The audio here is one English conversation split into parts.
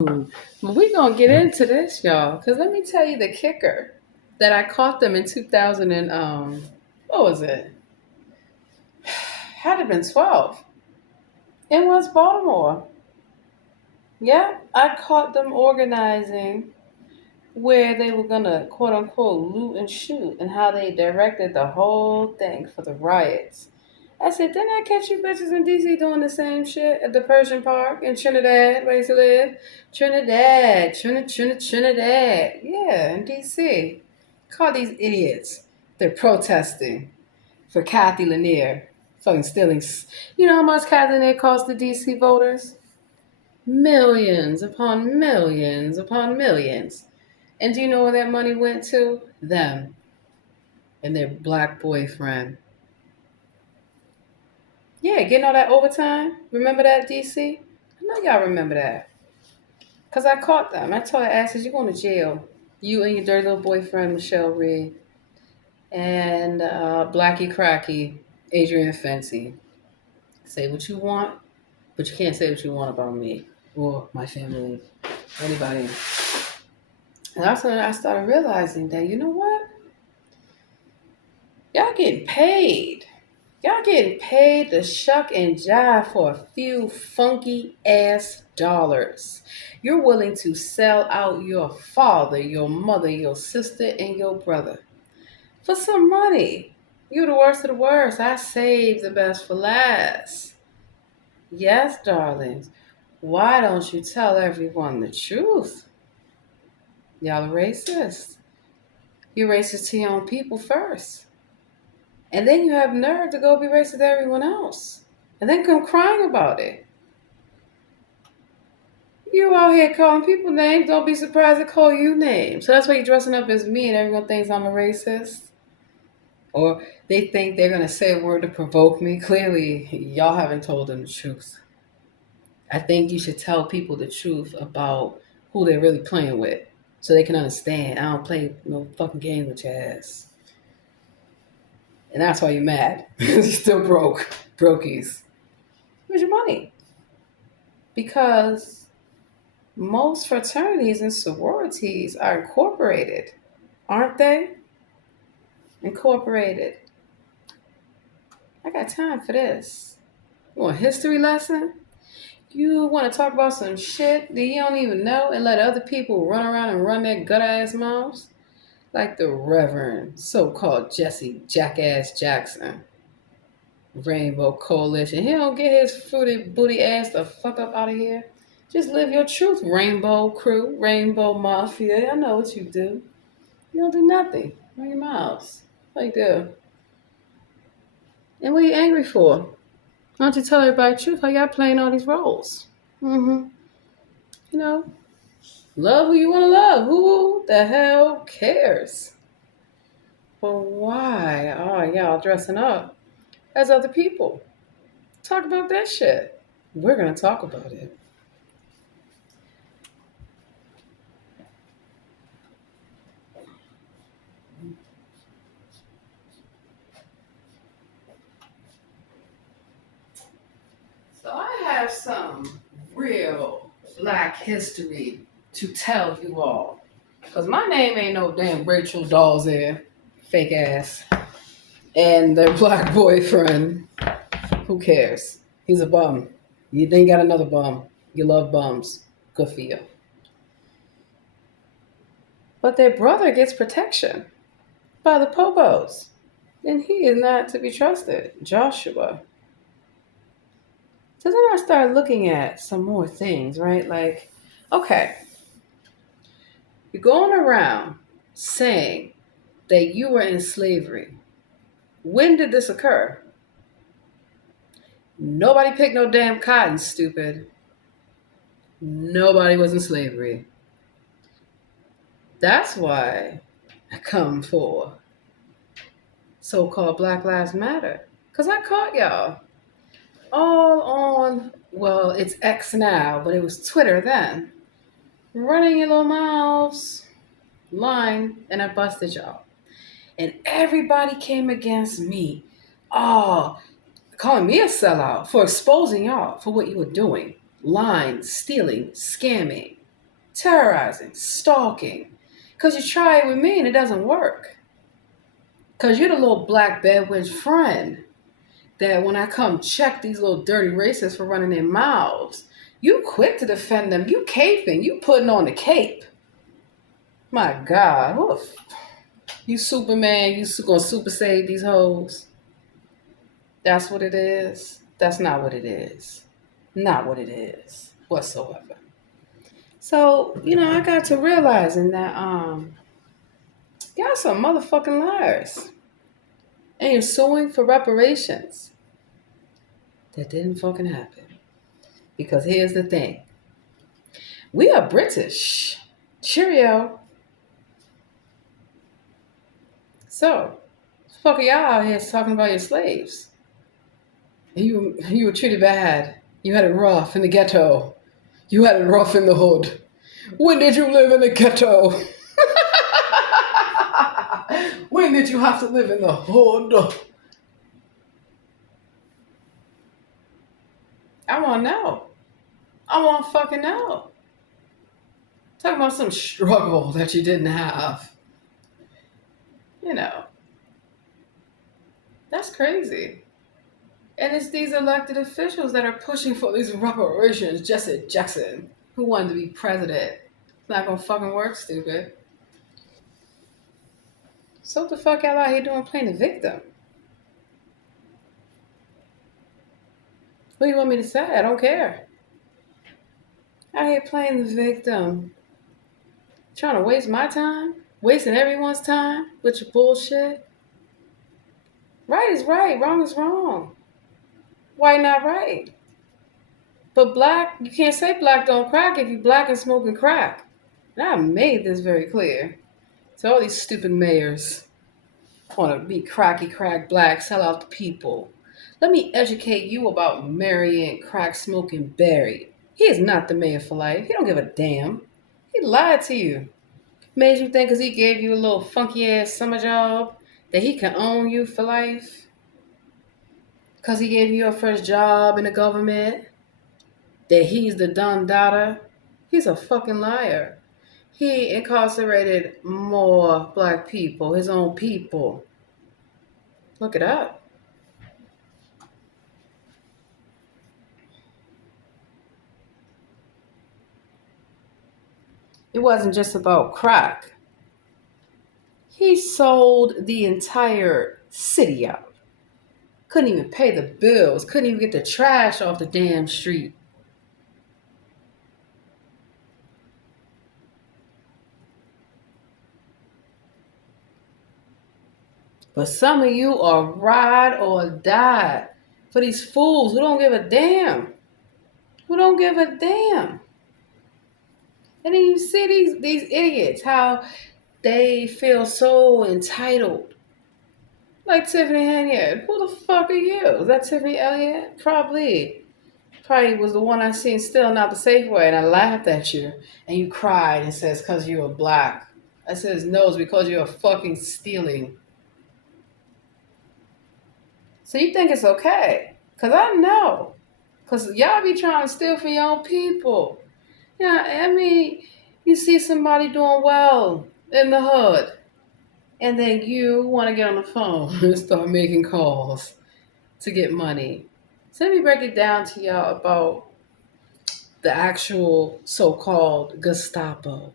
We gonna get into this, y'all, because let me tell you the kicker that I caught them in 2000 and what was it? Had to been 12 in West Baltimore. Yeah, I caught them organizing where they were gonna quote unquote loot and shoot, and how they directed the whole thing for the riots. I said, didn't I catch you bitches in DC doing the same shit at the Persian Park in Trinidad, where I used to live? Trinidad. Yeah, in DC. Call these idiots. They're protesting for Kathy Lanier fucking stealing. You know how much Kathy Lanier cost the DC voters? Millions upon millions upon millions. And do you know where that money went to? Them and their black boyfriend. Yeah, getting all that overtime. Remember that, DC? I know y'all remember that. Because I caught them. I told her asses, you're going to jail. You and your dirty little boyfriend, Michelle Reed. And Blackie Cracky, Adrian Fenty. Say what you want, but you can't say what you want about me or my family, anybody. And that's when I started realizing that, you know what? Y'all getting paid. Y'all getting paid to shuck and jive for a few funky ass dollars. You're willing to sell out your father, your mother, your sister, and your brother for some money. You're the worst of the worst. I saved the best for last. Yes, darlings. Why don't you tell everyone the truth? Y'all are racist. You're racist to your own people first. And then you have nerve to go be racist to everyone else. And then come crying about it. You out here calling people names, don't be surprised to call you names. So that's why you're dressing up as me and everyone thinks I'm a racist. Or they think they're going to say a word to provoke me. Clearly, y'all haven't told them the truth. I think you should tell people the truth about who they're really playing with so they can understand. I don't play no fucking game with your ass. And that's why you're mad. You're still broke. Brokies. Where's your money? Because most fraternities and sororities are incorporated, aren't they? Incorporated. I got time for this. You want a history lesson? You want to talk about some shit that you don't even know and let other people run around and run their gut ass mouths? Like the Reverend so-called Jesse Jackass Jackson. Rainbow Coalition. He don't get his fruity booty ass the fuck up out of here. Just live your truth, Rainbow Crew, Rainbow Mafia. I know what you do. You don't do nothing. Run your mouths. What you do? And what are you angry for? Why don't you tell everybody the truth? How y'all playing all these roles? Mm-hmm. You know, love who you want to love. Who the hell cares? But why are y'all dressing up as other people? Talk about that shit. We're going to talk about it. So I have some real black history to tell you all. Because my name ain't no damn Rachel Dolezal, fake ass. And their black boyfriend, who cares? He's a bum. You then got another bum. You love bums. Good for you. But their brother gets protection by the Popos. And he is not to be trusted. Joshua. So then I started looking at some more things, right? Like, okay, you're going around saying that you were in slavery. When did this occur? Nobody picked no damn cotton, stupid. Nobody was in slavery. That's why I come for so-called Black Lives Matter. Because I caught y'all all on, well, it's X now, but it was Twitter then. Running your little mouths, lying, and I busted y'all. And everybody came against me. Oh, calling me a sellout for exposing y'all for what you were doing. Lying, stealing, scamming. terrorizing, stalking. Because you try it with me and it doesn't work. Because you're the little black bedouin friend that when I come check these little dirty racists for running their mouths, you quick to defend them. You caping. You putting on the cape. My God. Oof. You Superman. You gonna super save these hoes. That's what it is. That's not what it is. Not what it is whatsoever. So, I got to realizing that y'all some motherfucking liars. And you're suing for reparations. That didn't fucking happen. Because here's the thing. We are British. Cheerio. So, fuck are y'all out here talking about your slaves? You were treated bad. You had it rough in the ghetto. You had it rough in the hood. When did you live in the ghetto? When did you have to live in the hood? I want to know. I want to fucking know. Talking about some struggle that you didn't have. That's crazy. And it's these elected officials that are pushing for these reparations. Jesse Jackson, who wanted to be president. It's not gonna fucking work, stupid. So what the fuck y'all out here doing playing the victim? What do you want me to say? I don't care. Out here playing the victim. Trying to waste my time? Wasting everyone's time with your bullshit? Right is right, wrong is wrong. Why not right? But black, you can't say black don't crack if you black and smoking crack. And I made this very clear. So all these stupid mayors want to be cracky crack black, sell out the people. Let me educate you about Marion crack smoking Barry. He is not the mayor for life. He don't give a damn. He lied to you. Made you think because he gave you a little funky ass summer job that he can own you for life. Because he gave you your first job in the government that he's the Don Dada. He's a fucking liar. He incarcerated more black people, his own people. Look it up. It wasn't just about crack. He sold the entire city out. Couldn't even pay the bills. Couldn't even get the trash off the damn street. But some of you are ride or die for these fools who don't give a damn. Who don't give a damn. And then you see these idiots, how they feel so entitled. Like Tiffany Henyard. Who the fuck are you? Is that Tiffany Elliott? Probably was the one I seen still not the Safeway, and I laughed at you, and you cried and says, "Cause you were black." I says, "No, it's because you're fucking stealing." So you think it's okay? Cause I know, cause y'all be trying to steal from your own people. Yeah, I mean, you see somebody doing well in the hood, and then you want to get on the phone and start making calls to get money. So let me break it down to y'all about the actual so-called Gestapo.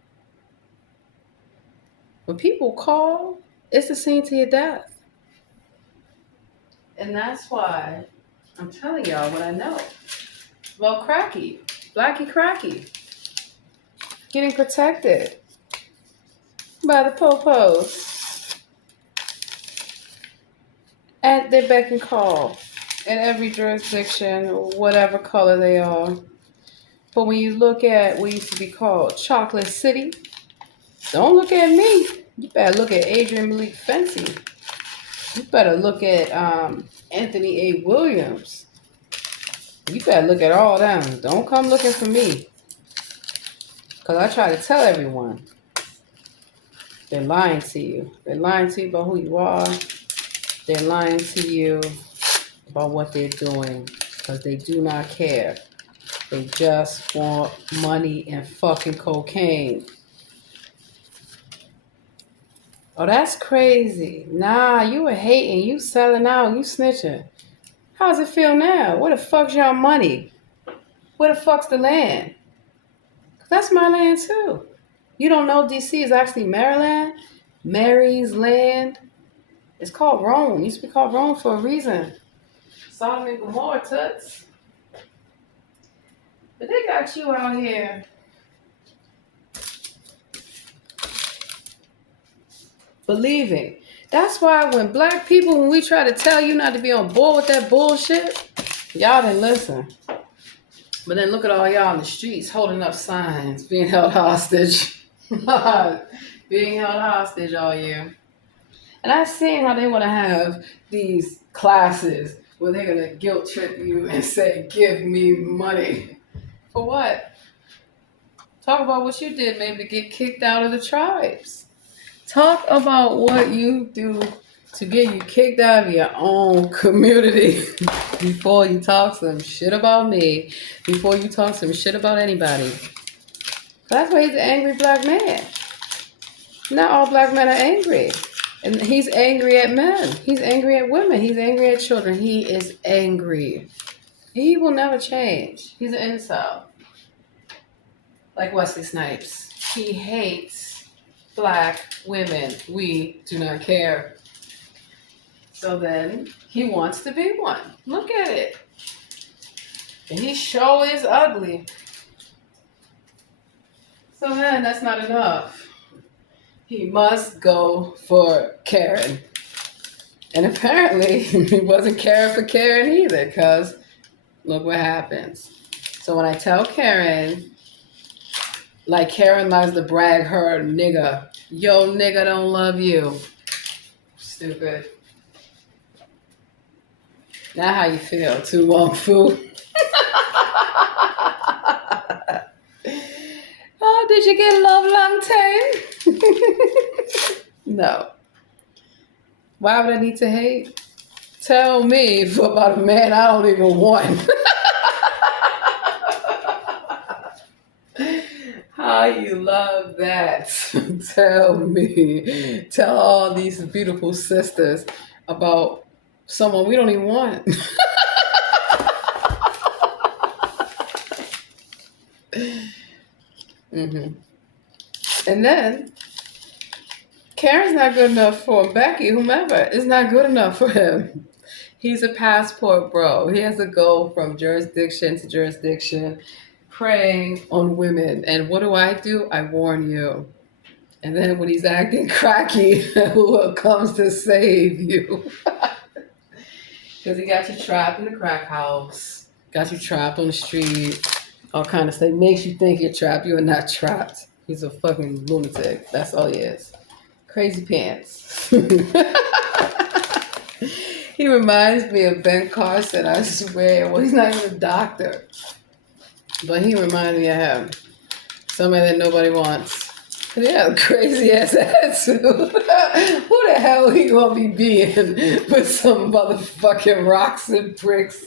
When people call, it's the scene to your death. And that's why I'm telling y'all what I know. Well, Cracky, Blackie Cracky, getting protected by the popos at their beck and call in every jurisdiction, whatever color they are. But when you look at what used to be called Chocolate City, don't look at me. You better look at Adrian Malik Fenty. You better look at Anthony A. Williams. You better look at all them. Don't come looking for me. Because I try to tell everyone. They're lying to you. They're lying to you about who you are. They're lying to you about what they're doing. Because they do not care. They just want money and fucking cocaine. Oh, that's crazy. Nah, you were hating, you selling out, you snitching. How does it feel now? Where the fuck's your money? Where the fuck's the land? 'Cause that's my land too. You don't know DC is actually Maryland? Mary's land. It's called Rome. It used to be called Rome for a reason. Sodom and Gomorrah, toots. But they got you out here believing. That's why when black people, when we try to tell you not to be on board with that bullshit, y'all didn't listen. But then look at all y'all in the streets holding up signs, being held hostage. Being held hostage all year. And I've seen how they want to have these classes where they're going to guilt trip you and say, give me money. For what? Talk about what you did maybe to get kicked out of the tribes. Talk about what you do to get you kicked out of your own community before you talk some shit about me, before you talk some shit about anybody. That's why he's an angry black man. Not all black men are angry. And he's angry at men. He's angry at women. He's angry at children. He is angry. He will never change. He's an incel. Like Wesley Snipes. He hates black women. We do not care. So then he wants to be one. Look at it. And he sure is ugly. So then that's not enough. He must go for Karen. And apparently he wasn't caring for Karen either, because look what happens. So when I tell Karen, like Karen likes to brag her nigga, yo nigga don't love you. Stupid. Now how you feel, Tu Wong Fu? Oh, did you get love long time? No. Why would I need to hate? Tell me for about a man I don't even want. How you love that. Tell me. Tell all these beautiful sisters about someone we don't even want. Mm-hmm. And then Karen's not good enough for Becky, whomever is not good enough for him. He's a passport bro. He has to go from jurisdiction to jurisdiction, preying on women. And what do? I warn you. And then when he's acting cracky, who comes to save you? Because he got you trapped in the crack house, got you trapped on the street, all kind of stuff. Makes you think you're trapped. You are not trapped. He's a fucking lunatic. That's all he is. Crazy pants. He reminds me of Ben Carson, I swear. Well, he's not even a doctor. But he reminds me of him. Somebody that nobody wants. Yeah, crazy ass attitude. Who the hell he gonna be being with some motherfucking rocks and bricks?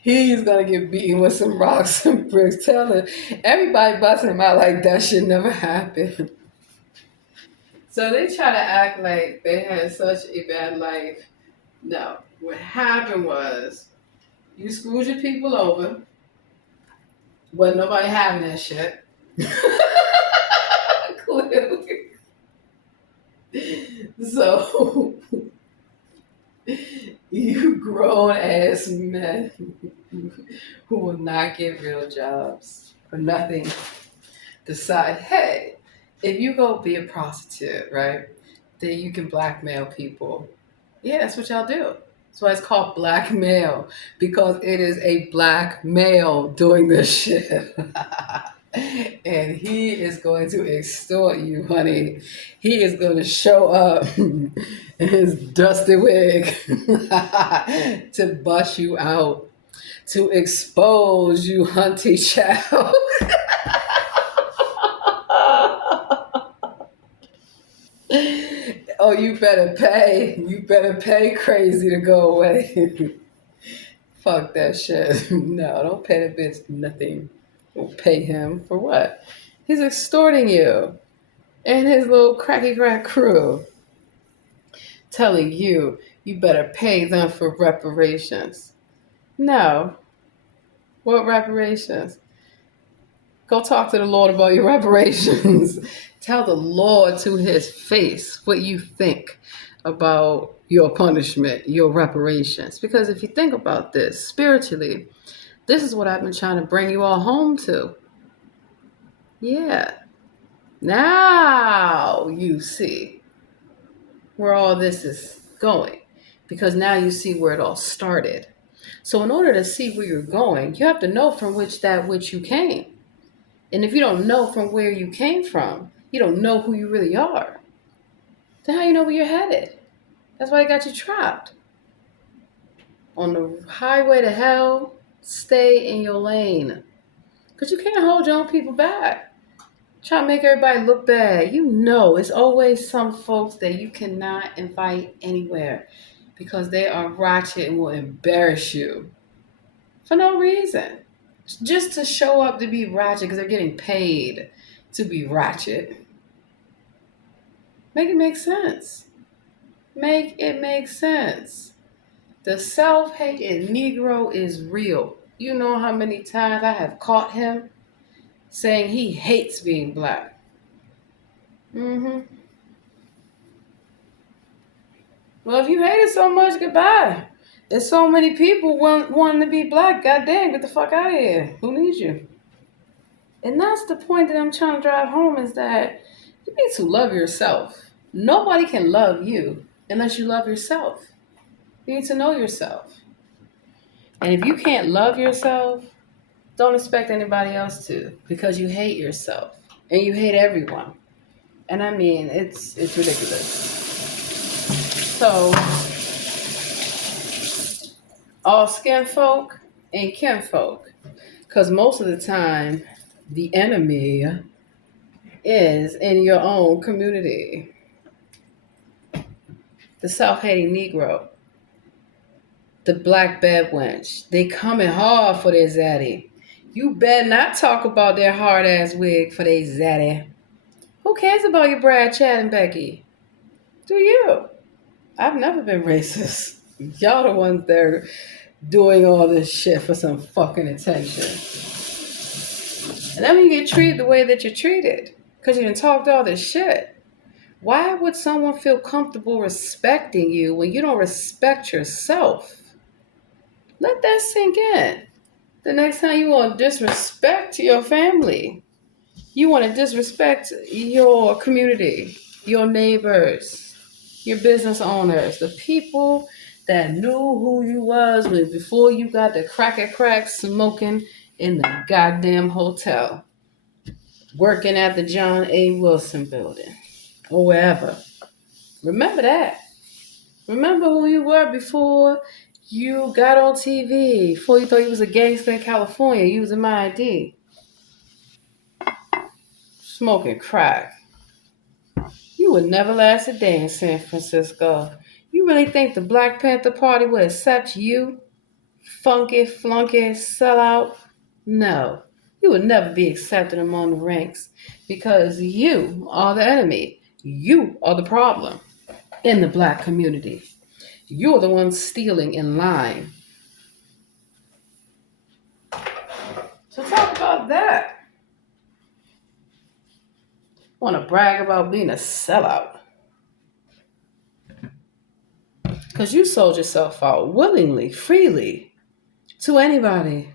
He's gonna get beaten with some rocks and bricks. Tell him, everybody busting him out like that shit never happened. So they try to act like they had such a bad life. No, what happened was you screwed your people over. Wasn't nobody having that shit. Clearly. So you grown ass men who will not get real jobs for nothing decide, hey, if you go be a prostitute, right, then you can blackmail people. Yeah, that's what y'all do. That's why it's called blackmail, because it is a black male doing this shit. And he is going to extort you, honey. He is going to show up in his dusty wig to bust you out, to expose you, hunty child. Oh, you better pay. You better pay crazy to go away. Fuck that shit. No, don't pay the bitch nothing. Don't pay him for what? He's extorting you and his little cracky crack crew, telling you you better pay them for reparations. No. What reparations? Go talk to the Lord about your reparations. Tell the Lord to his face what you think about your punishment, your reparations. Because if you think about this spiritually, this is what I've been trying to bring you all home to. Yeah. Now you see where all this is going. Because now you see where it all started. So in order to see where you're going, you have to know from which you came. And if you don't know from where you came from, you don't know who you really are. Then how you know where you're headed? That's why I got you trapped. On the highway to hell, stay in your lane. Because you can't hold your own people back. Try to make everybody look bad. You know it's always some folks that you cannot invite anywhere because they are ratchet and will embarrass you for no reason. Just to show up to be ratchet because they're getting paid to be ratchet. Make it make sense. Make it make sense. The self-hating Negro is real. You know how many times I have caught him saying he hates being black. Mm-hmm. Well, if you hate it so much, goodbye. There's so many people wanting to be black. Goddamn, get the fuck out of here. Who needs you? And that's the point that I'm trying to drive home is that you need to love yourself. Nobody can love you unless you love yourself. You need to know yourself. And if you can't love yourself, don't expect anybody else to because you hate yourself and you hate everyone. And I mean, it's ridiculous. So, all skin folk and kinfolk, because most of the time, the enemy is in your own community. The self-hating Negro, the black bed wench, they coming hard for their zaddy. You better not talk about their hard ass wig for their zaddy. Who cares about your Brad, Chad, and Becky? Do you? I've never been racist. Y'all the ones that are doing all this shit for some fucking attention. And then when you get treated the way that you're treated, because you done talked all this shit, why would someone feel comfortable respecting you when you don't respect yourself? Let that sink in. The next time you want to disrespect your family, you want to disrespect your community, your neighbors, your business owners, the people that knew who you was before you got the crack smoking in the goddamn hotel, working at the John A. Wilson building or wherever. Remember that. Remember who you were before you got on TV, before you thought you was a gangster in California using my ID. Smoking crack. You would never last a day in San Francisco. You really think the Black Panther Party would accept you? Funky, flunky, sellout? No. You would never be accepted among the ranks because you are the enemy. You are the problem in the black community. You're the one stealing and lying. So talk about that. Want to brag about being a sellout. Because you sold yourself out willingly, freely, to anybody.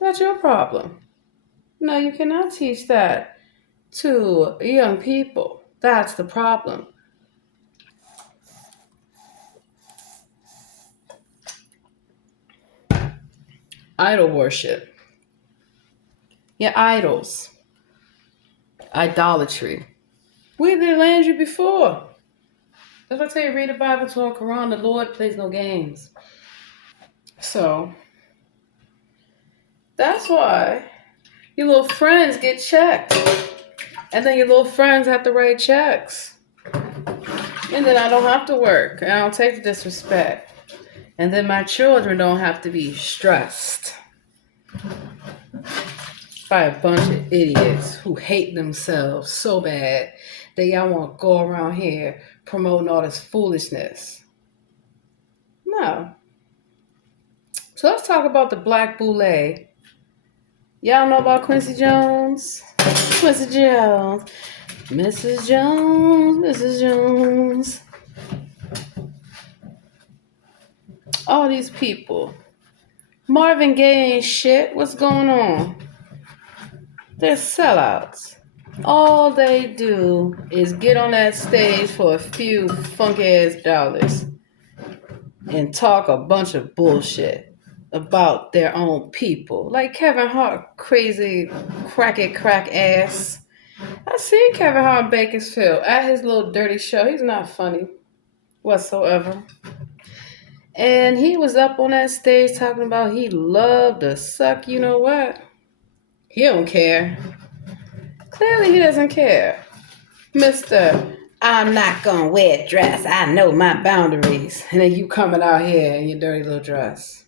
That's your problem. No, you cannot teach that to young people. That's the problem. Idol worship. Your idols. Idolatry. We did land you before. That's what I tell you, read the Bible to a Quran. The Lord plays no games. So, that's why your little friends get checked. And then your little friends have to write checks. And then I don't have to work. I don't take the disrespect. And then my children don't have to be stressed by a bunch of idiots who hate themselves so bad that y'all want to go around here promoting all this foolishness. No. So let's talk about the Black Boule. Y'all know about Quincy Jones? Quincy Jones. Mrs. Jones, Mrs. Jones. All these people. Marvin Gaye ain't shit. What's going on? They're sellouts. All they do is get on that stage for a few funk ass dollars and talk a bunch of bullshit about their own people. Like Kevin Hart, crazy crack ass. I seen Kevin Hart in Bakersfield at his little dirty show. He's not funny whatsoever. And he was up on that stage talking about he loved to suck. You know what? He don't care. Clearly he doesn't care. Mr. I'm not gonna wear a dress. I know my boundaries. And then you coming out here in your dirty little dress.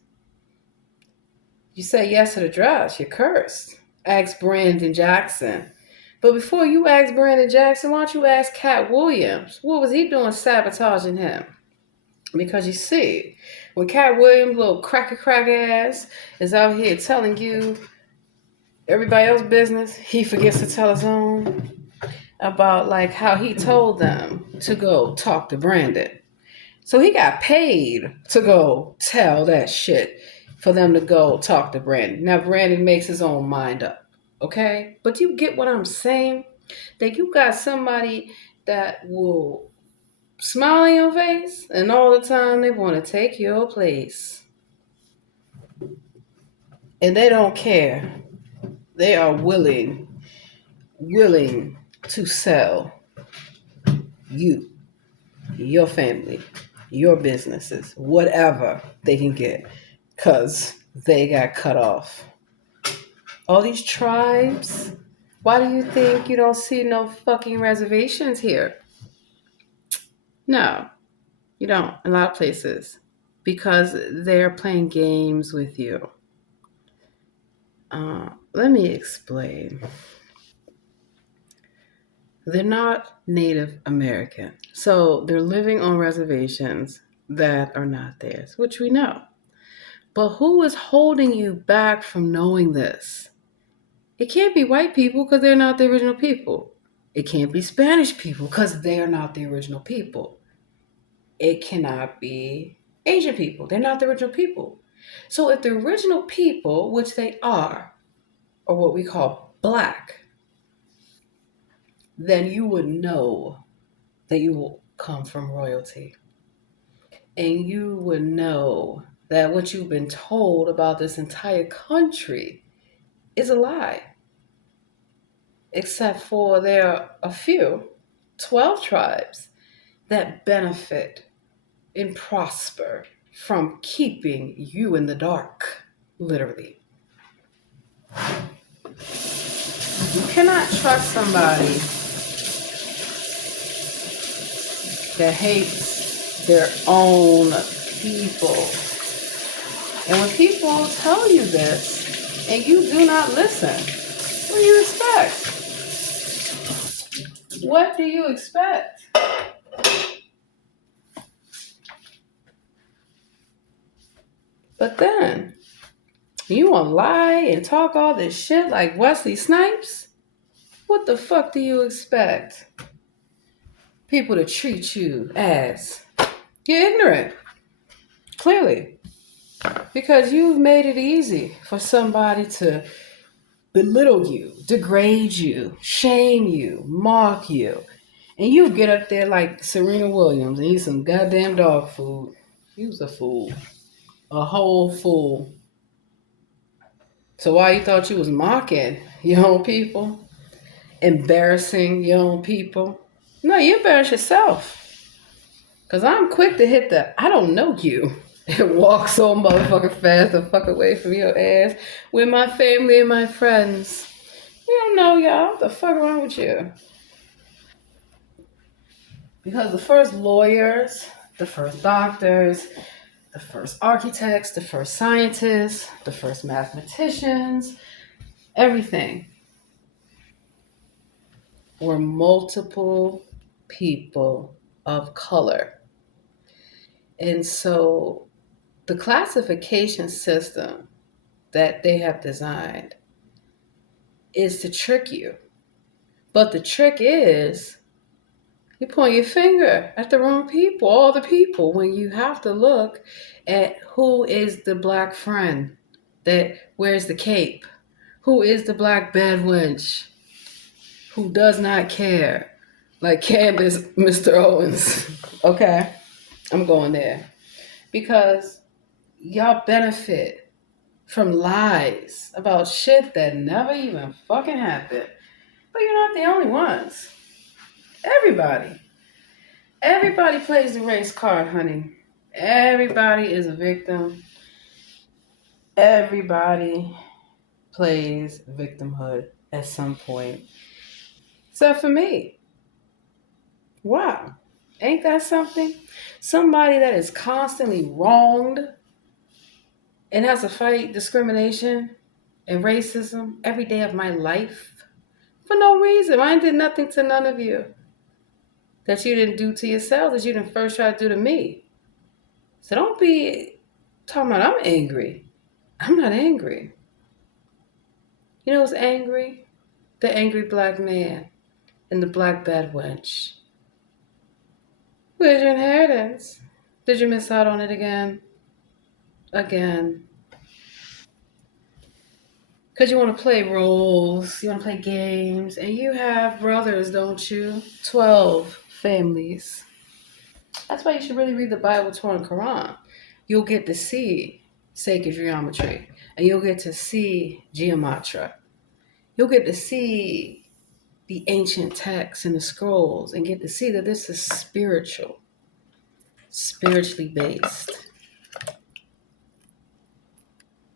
You say yes to the dress, you're cursed. Ask Brandon Jackson. But before you ask Brandon Jackson, why don't you ask Cat Williams? What was he doing sabotaging him? Because you see, when Cat Williams, little crack ass, is out here telling you everybody else's business, he forgets to tell his own about like how he told them to go talk to Brandon. So he got paid to go tell that shit for them to go talk to Brandon. Now Brandon makes his own mind up, okay? But you get what I'm saying? That you got somebody that will smile in your face and all the time they want to take your place. And they don't care. They are willing to sell you, your family, your businesses, whatever they can get, because they got cut off. All these tribes, why do you think you don't see no fucking reservations here? No, you don't, in a lot of places, because they're playing games with you. Let me explain. They're not Native American, so they're living on reservations that are not theirs, which we know. But who is holding you back from knowing this? It can't be white people because they're not the original people. It can't be Spanish people because they are not the original people. It cannot be Asian people. They're not the original people. So if the original people, which they are what we call black, then you would know that you will come from royalty. And you would know that what you've been told about this entire country is a lie. Except for there are a few, 12 tribes, that benefit and prosper from keeping you in the dark, literally. You cannot trust somebody that hates their own people. And when people tell you this and you do not listen, what do you expect? What do you expect? But then, you want to lie and talk all this shit like Wesley Snipes? What the fuck do you expect? People to treat you as? You're ignorant. Clearly. Because you've made it easy for somebody to belittle you, degrade you, shame you, mock you. And you get up there like Serena Williams and eat some goddamn dog food. You's a fool. A whole fool. So why you thought you was mocking your own people? Embarrassing your own people? No, you embarrass yourself. Because I'm quick to hit the I don't know you and walk so motherfucking fast the fuck away from your ass with my family and my friends. You don't know y'all. What the fuck wrong with you? Because the first lawyers, the first doctors, The first architects, the first scientists, the first mathematicians, everything were multiple people of color. And so the classification system that they have designed is to trick you. But the trick is you point your finger at the wrong people, all the people, when you have to look at who is the black friend that wears the cape, who is the black bad wench who does not care, like Candace, Mr. Owens. Okay, I'm going there because y'all benefit from lies about shit that never even fucking happened. But you're not the only ones. Everybody. Everybody plays the race card, honey. Everybody is a victim. Everybody plays victimhood at some point. Except for me. Wow. Ain't that something? Somebody that is constantly wronged and has to fight discrimination and racism every day of my life for no reason. I did nothing to none of you that you didn't do to yourself, that you didn't first try to do to me. So don't be talking about I'm angry. I'm not angry. You know who's angry? The angry black man and the black bad wench. Where's your inheritance? Did you miss out on it again? Again. Because you want to play roles, you want to play games, and you have brothers, don't you? 12 families. That's why you should really read the Bible, Torah, and Quran. You'll get to see sacred geometry, and you'll get to see geometry. You'll get to see the ancient texts and the scrolls and get to see that this is spiritual, spiritually based.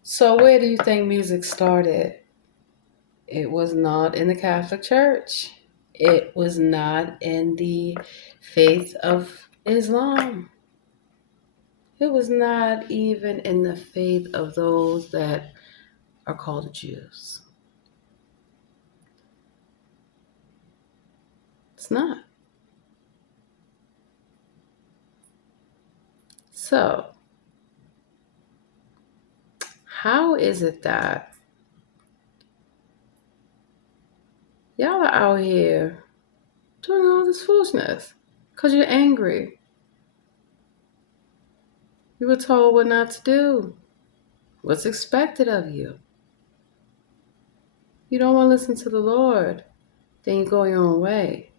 So, where do you think music started? It was not in the Catholic Church. It was not in the faith of Islam. It was not even in the faith of those that are called Jews. It's not. So, how is it that y'all are out here doing all this foolishness? Because you're angry. You were told what not to do, what's expected of you. You don't want to listen to the Lord, then you go your own way.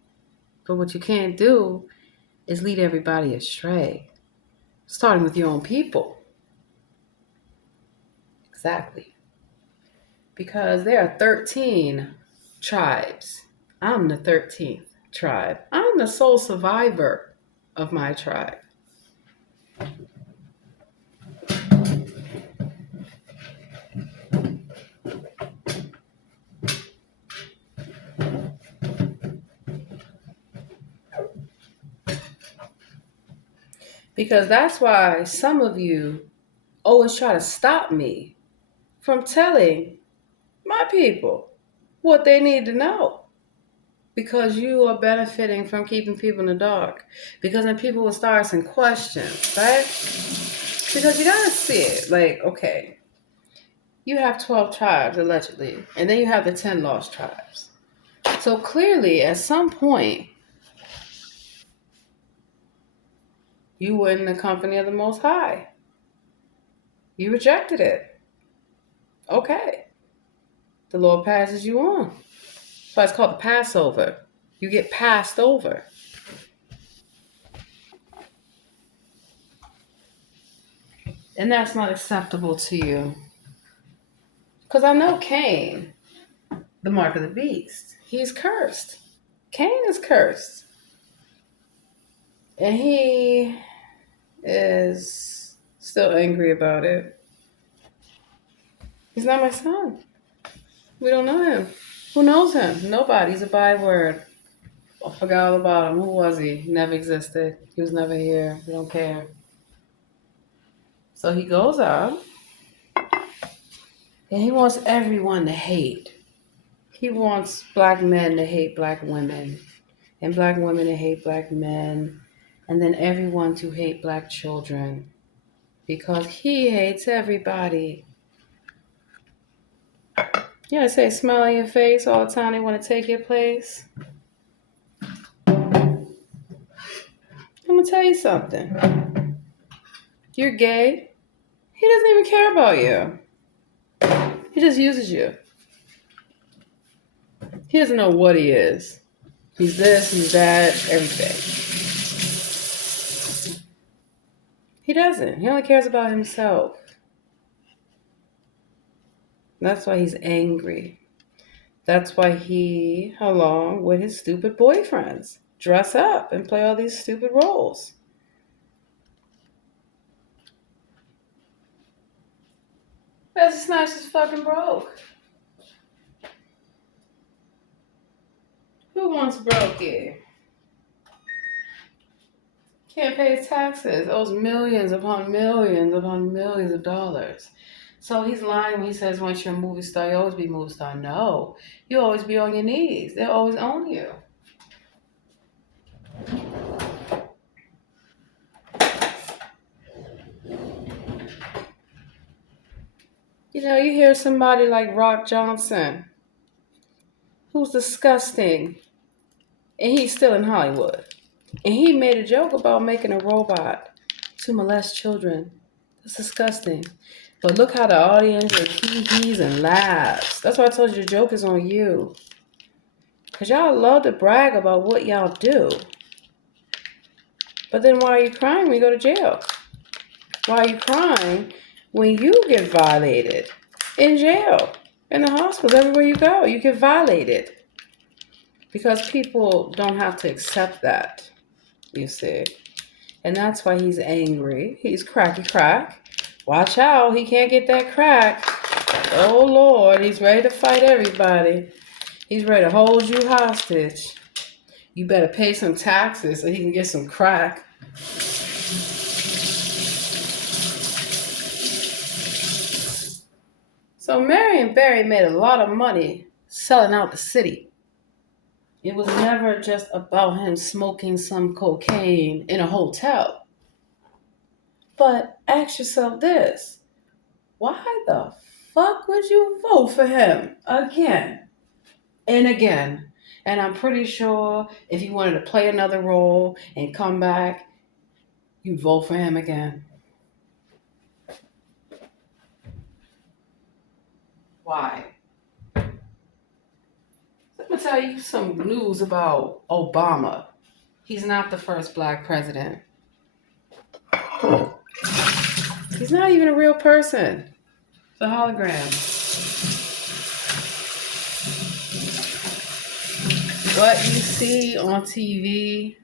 But what you can't do is lead everybody astray, starting with your own people. Exactly. Because there are 13 tribes. I'm the 13th tribe. I'm the sole survivor of my tribe. Because that's why some of you always try to stop me from telling my people what they need to know. Because you are benefiting from keeping people in the dark. Because then people will start asking questions, right? Because you gotta see it. Like, okay, you have 12 tribes, allegedly, and then you have the 10 lost tribes. So clearly, at some point, you were in the company of the Most High. You rejected it. Okay. The Lord passes you on. That's why it's called the Passover. You get passed over. And that's not acceptable to you. Because I know Cain, the mark of the beast, he's cursed. Cain is cursed. And he is still angry about it. He's not my son. We don't know him. Who knows him? Nobody. He's a byword. I forgot all about him. Who was he? He never existed. He was never here. We don't care. So he goes out and he wants everyone to hate. He wants black men to hate black women, and black women to hate black men, and then everyone to hate black children because he hates everybody. You know, say smile on your face all the time. They want to take your place. I'm gonna tell you something. You're gay. He doesn't even care about you. He just uses you. He doesn't know what he is. He's this, he's that, everything. He doesn't. He only cares about himself. That's why he's angry. That's why he, along with his stupid boyfriends, dress up and play all these stupid roles. Wesley Snipes is fucking broke. Who wants broke here? Can't pay his taxes. Owes millions upon millions upon millions of dollars. So he's lying when he says once you're a movie star, you always be a movie star. No. You always be on your knees. They'll always own you. You know, you hear somebody like Rock Johnson, who's disgusting, and he's still in Hollywood. And he made a joke about making a robot to molest children. That's disgusting. But look how the audience he's and laughs. That's why I told you the joke is on you. Because y'all love to brag about what y'all do. But then why are you crying when you go to jail? Why are you crying when you get violated? In jail, in the hospital, everywhere you go, you get violated. Because people don't have to accept that, you see. And that's why he's angry. He's cracky crack. Watch out, he can't get that crack. Oh Lord, he's ready to fight everybody. He's ready to hold you hostage. You better pay some taxes so he can get some crack. So Marion Barry made a lot of money selling out the city. It was never just about him smoking some cocaine in a hotel. But ask yourself this. Why the fuck would you vote for him again and again? And I'm pretty sure if he wanted to play another role and come back, you'd vote for him again. Why? Let me tell you some news about Obama. He's not the first black president. He's not even a real person. It's a hologram. What you see on TV,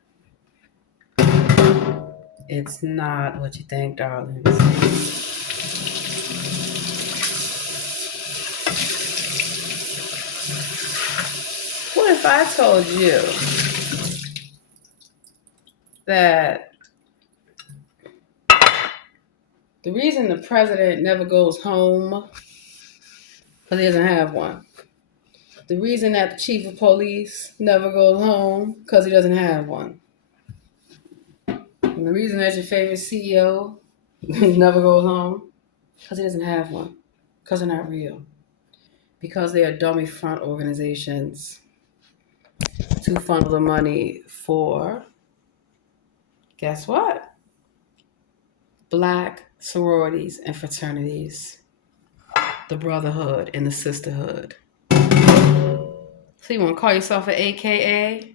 it's not what you think, darlings. What if I told you that the reason the president never goes home because he doesn't have one? The reason that the chief of police never goes home because he doesn't have one. And the reason that your favorite CEO never goes home because he doesn't have one. Because they're not real. Because they are dummy front organizations to funnel the money for, guess what? Black sororities and fraternities. The brotherhood and the sisterhood. So you want to call yourself an AKA?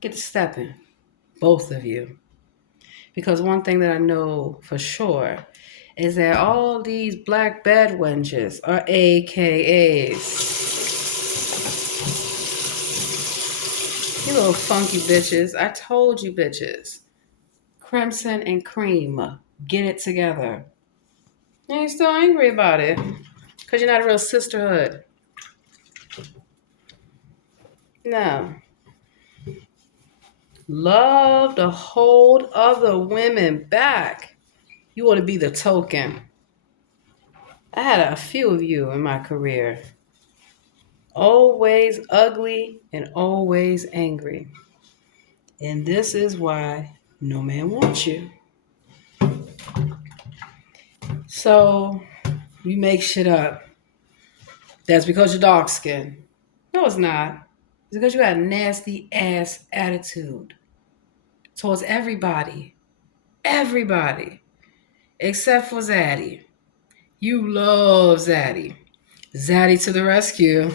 Get to stepping. Both of you. Because one thing that I know for sure is that all these black bed wenches are AKAs. You little funky bitches. I told you bitches. Crimson and Cream. Get it together. And you're still angry about it. Because you're not a real sisterhood. No. Love to hold other women back. You want to be the token. I had a few of you in my career. Always ugly and always angry. And this is why no man wants you. So you make shit up. That's because you're dark skinned. No, it's not. It's because you got a nasty ass attitude towards everybody. Everybody. Except for Zaddy. You love Zaddy. Zaddy to the rescue.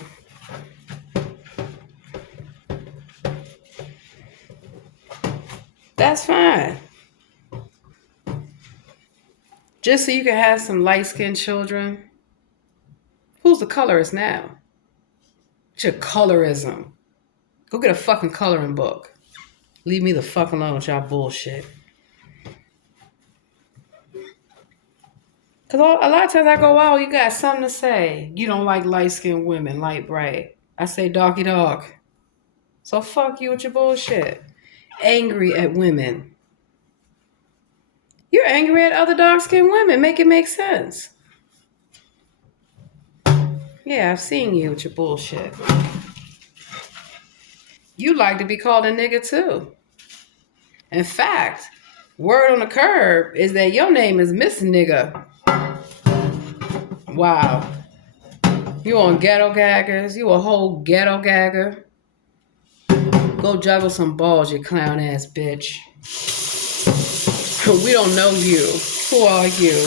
That's fine. Just so you can have some light-skinned children. Who's the colorist now? It's your colorism. Go get a fucking coloring book. Leave me the fuck alone with y'all bullshit. Because a lot of times I go, wow, you got something to say. You don't like light-skinned women, light bright. I say darky dark. So fuck you with your bullshit. Angry at women. You're angry at other dark-skinned women. Make it make sense. Yeah, I've seen you with your bullshit. You like to be called a nigga too. In fact, word on the curb is that your name is Miss Nigga. Wow. You on ghetto gaggers? You a whole ghetto gagger? Go juggle some balls, you clown ass bitch. We don't know you. Who are you?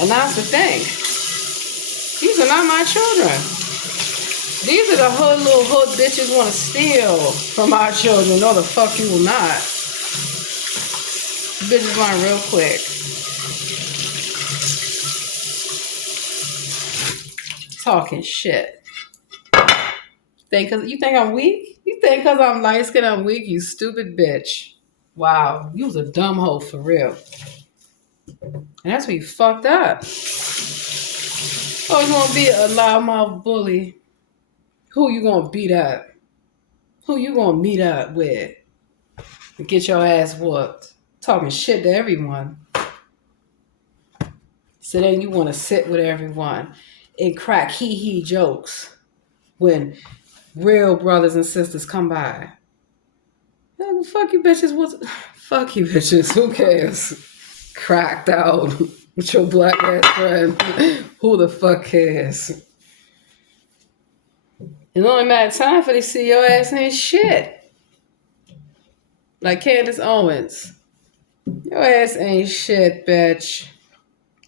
And that's the thing. These are not my children. These are the little hood bitches want to steal from our children. No, the fuck you will not. Bitches run real quick. Talking shit. You think I'm weak? You think because I'm light skinned I'm weak? You stupid bitch. Wow, you was a dumb hoe for real. And that's when you fucked up. Oh, you gonna be a loudmouth bully? Who you gonna beat up? Who you gonna meet up with? And get your ass whooped. Talking shit to everyone. So then you wanna sit with everyone and crack hee jokes when real brothers and sisters come by. Fuck you bitches. Fuck you bitches. Who cares? Cracked out with your black ass friend. Who the fuck cares? It's only a matter of time for they see your ass ain't shit. Like Candace Owens. Your ass ain't shit, bitch.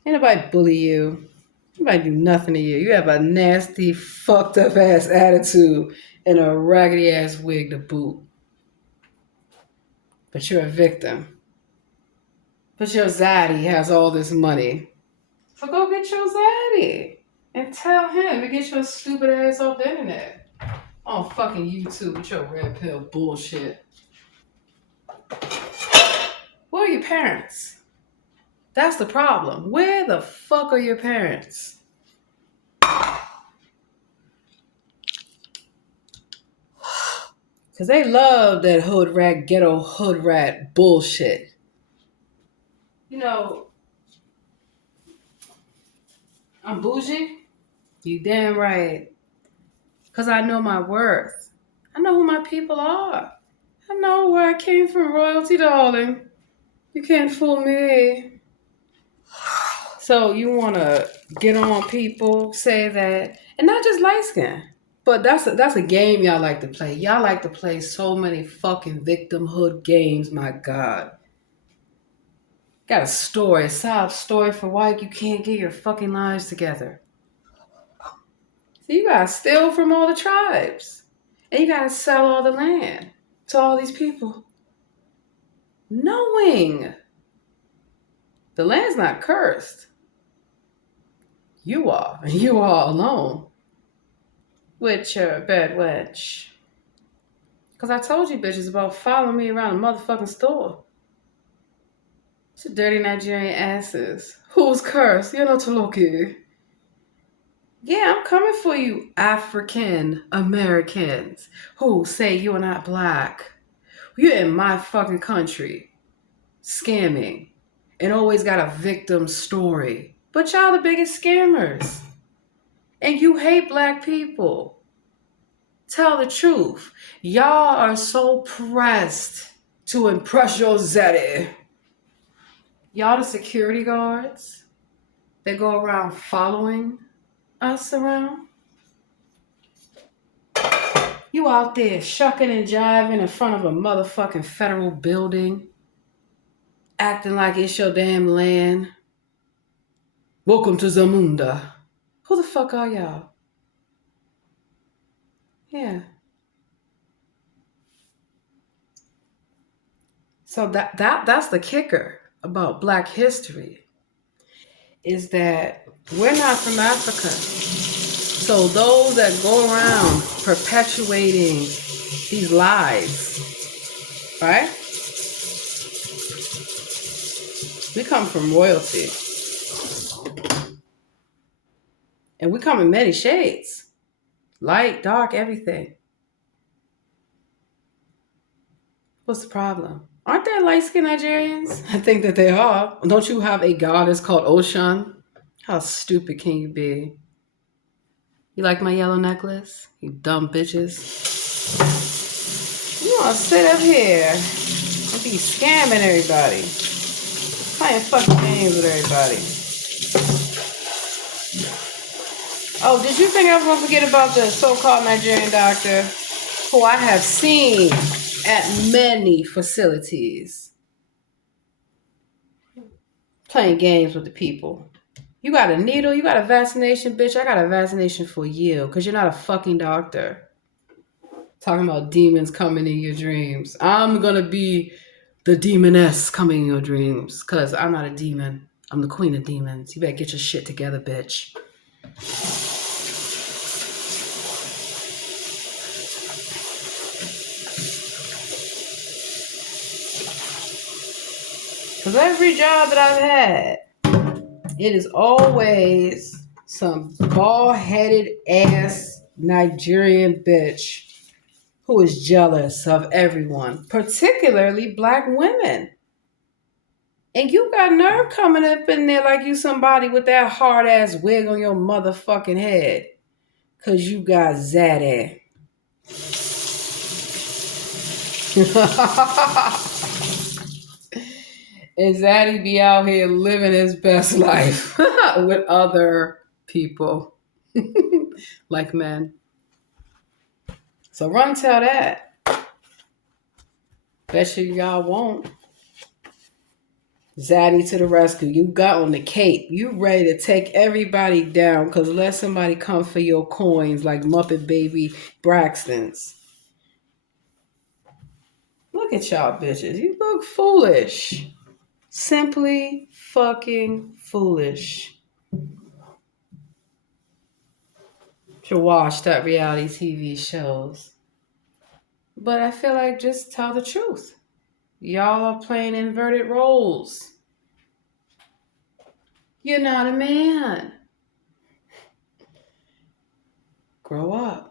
Ain't nobody bully you. Nobody do nothing to you. You have a nasty, fucked up ass attitude and a raggedy ass wig to boot. But you're a victim. But your zaddy has all this money. So go get your zaddy and tell him to get your stupid ass off the internet. On fucking YouTube with your red pill bullshit. Where are your parents? That's the problem. Where the fuck are your parents? Because they love that hood rat, ghetto hood rat bullshit. You know, I'm bougie? You damn right. Because I know my worth. I know who my people are. I know where I came from, royalty, darling. You can't fool me. So you want to get on people, say that, and not just light skin. But that's a game y'all like to play. Y'all like to play so many fucking victimhood games, my God. Got a sob story for why you can't get your fucking lives together. So you gotta steal from all the tribes. And you gotta sell all the land to all these people. Knowing the land's not cursed. You are. And you are alone. With your bad wench. Because I told you bitches about following me around the motherfucking store. It's your dirty Nigerian asses. Who's cursed? You're not Toloki. Yeah, I'm coming for you, African Americans who say you're not black. You're in my fucking country, scamming, and always got a victim story. But y'all the biggest scammers. And you hate black people. Tell the truth. Y'all are so pressed to impress your zaddy. Y'all the security guards that go around following us around. You out there shucking and jiving in front of a motherfucking federal building, acting like it's your damn land. Welcome to Zamunda. Who the fuck are y'all? Yeah. So that's the kicker about Black history is that we're not from Africa. So those that go around perpetuating these lies, right? We come from royalty. And we come in many shades. Light, dark, everything. What's the problem? Aren't there light-skinned Nigerians? I think that they are. Don't you have a goddess called Oshun? How stupid can you be? You like my yellow necklace? You dumb bitches. You wanna sit up here and be scamming everybody. Playing fucking games with everybody. Oh, did you think I was gonna forget about the so-called Nigerian doctor who I have seen at many facilities playing games with the people? You got a needle? You got a vaccination, bitch? I got a vaccination for you because you're not a fucking doctor. Talking about demons coming in your dreams. I'm gonna be the demoness coming in your dreams because I'm not a demon. I'm the queen of demons. You better get your shit together, bitch. Because every job that I've had, it is always some bald-headed ass Nigerian bitch who is jealous of everyone, particularly black women. And you got nerve coming up in there like you somebody with that hard ass wig on your motherfucking head. Cause you got Zaddy. And Zaddy be out here living his best life with other people. Like men. So run tell that. Bet you y'all won't. Zaddy to the rescue. You got on the cape. You ready to take everybody down because let somebody come for your coins like Muppet Baby Braxton's. Look at y'all bitches. You look foolish. Simply fucking foolish. To watch that reality TV shows. But I feel like just tell the truth. Y'all are playing inverted roles. You're not a man. Grow up.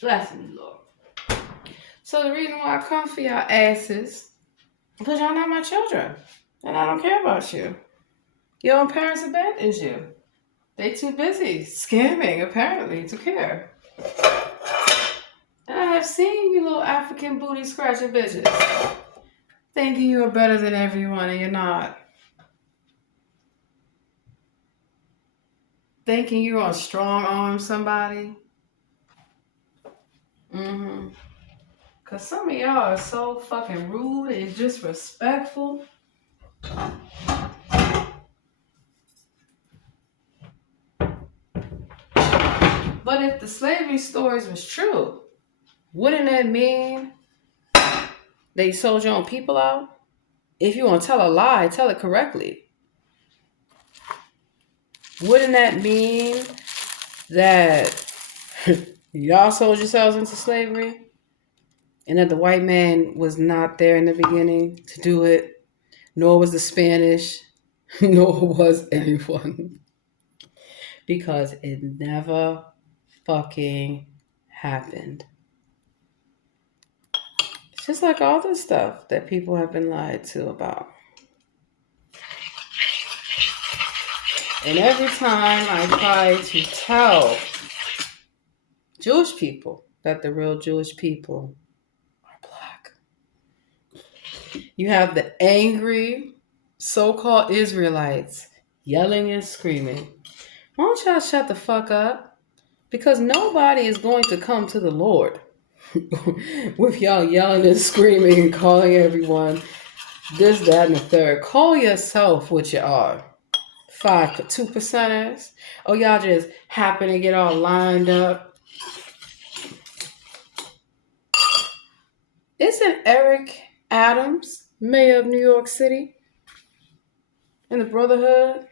Bless me, Lord. So the reason why I come for y'all asses, because y'all not my children. And I don't care about you. Your own parents abandoned you. They too busy scamming, apparently, to care. And I have seen you little African booty scratching bitches thinking you are better than everyone and you're not. Thinking you're gonna strong arm somebody. Cause some of y'all are so fucking rude and disrespectful. But if the slavery stories was true, wouldn't that mean they sold your own people out? If you want to tell a lie, tell it correctly. Wouldn't that mean that y'all sold yourselves into slavery? and that the white man was not there in the beginning to do it, nor was the Spanish, nor was anyone, because it never fucking happened. It's just like all this stuff that people have been lied to about. And every time I try to tell Jewish people that the real Jewish people are black, you have the angry so called Israelites yelling and screaming. Why don't y'all shut the fuck up? Because nobody is going to come to the Lord with y'all yelling and screaming and calling everyone this, that, and the third. Call yourself what you are. 2%ers. Oh, y'all just happen to get all lined up. Isn't Eric Adams mayor of New York City in the Brotherhood?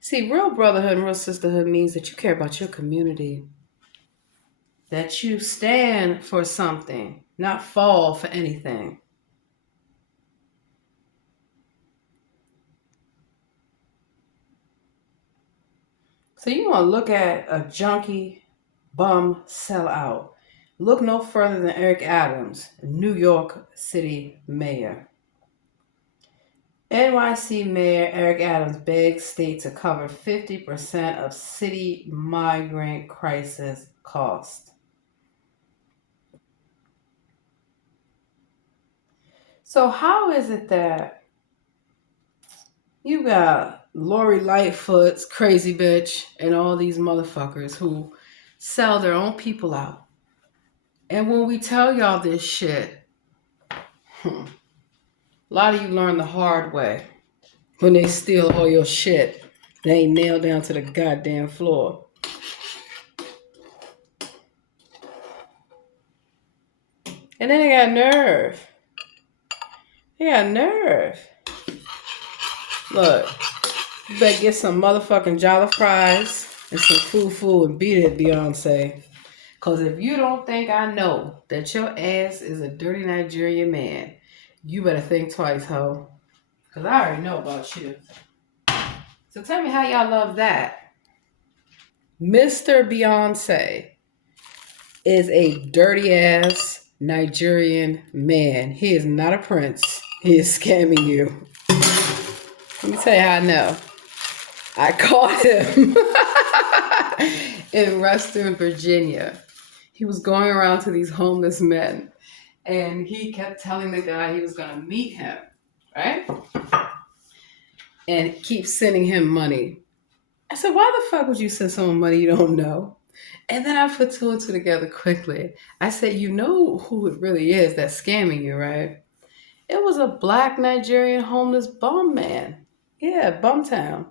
See, real brotherhood and real sisterhood means that you care about your community, that you stand for something, not fall for anything. So you want to look at a junkie bum sellout. Look no further than Eric Adams, New York City mayor. NYC Mayor Eric Adams begs state to cover 50% of city migrant crisis cost. So how is it that you got Lori Lightfoot's crazy bitch and all these motherfuckers who sell their own people out? And when we tell y'all this shit, a lot of you learn the hard way. When they steal all your shit, they ain't nailed down to the goddamn floor. And then they got nerve. They got nerve. Look, you better get some motherfucking jollof fries and some fufu and beat it, Beyonce. Because if you don't think I know that your ass is a dirty Nigerian man, you better think twice, ho. Because I already know about you. So tell me how y'all love that. Mr. Beyonce is a dirty ass Nigerian man. He is not a prince. He is scamming you. Let me tell you how I know. I caught him in Western Virginia. He was going around to these homeless men, and he kept telling the guy he was going to meet him, right? And keep sending him money. I said, why the fuck would you send someone money you don't know? And then I put two and two together quickly. I said, you know who it really is that's scamming you, right? It was a black Nigerian homeless bum man. Yeah, Bumtown.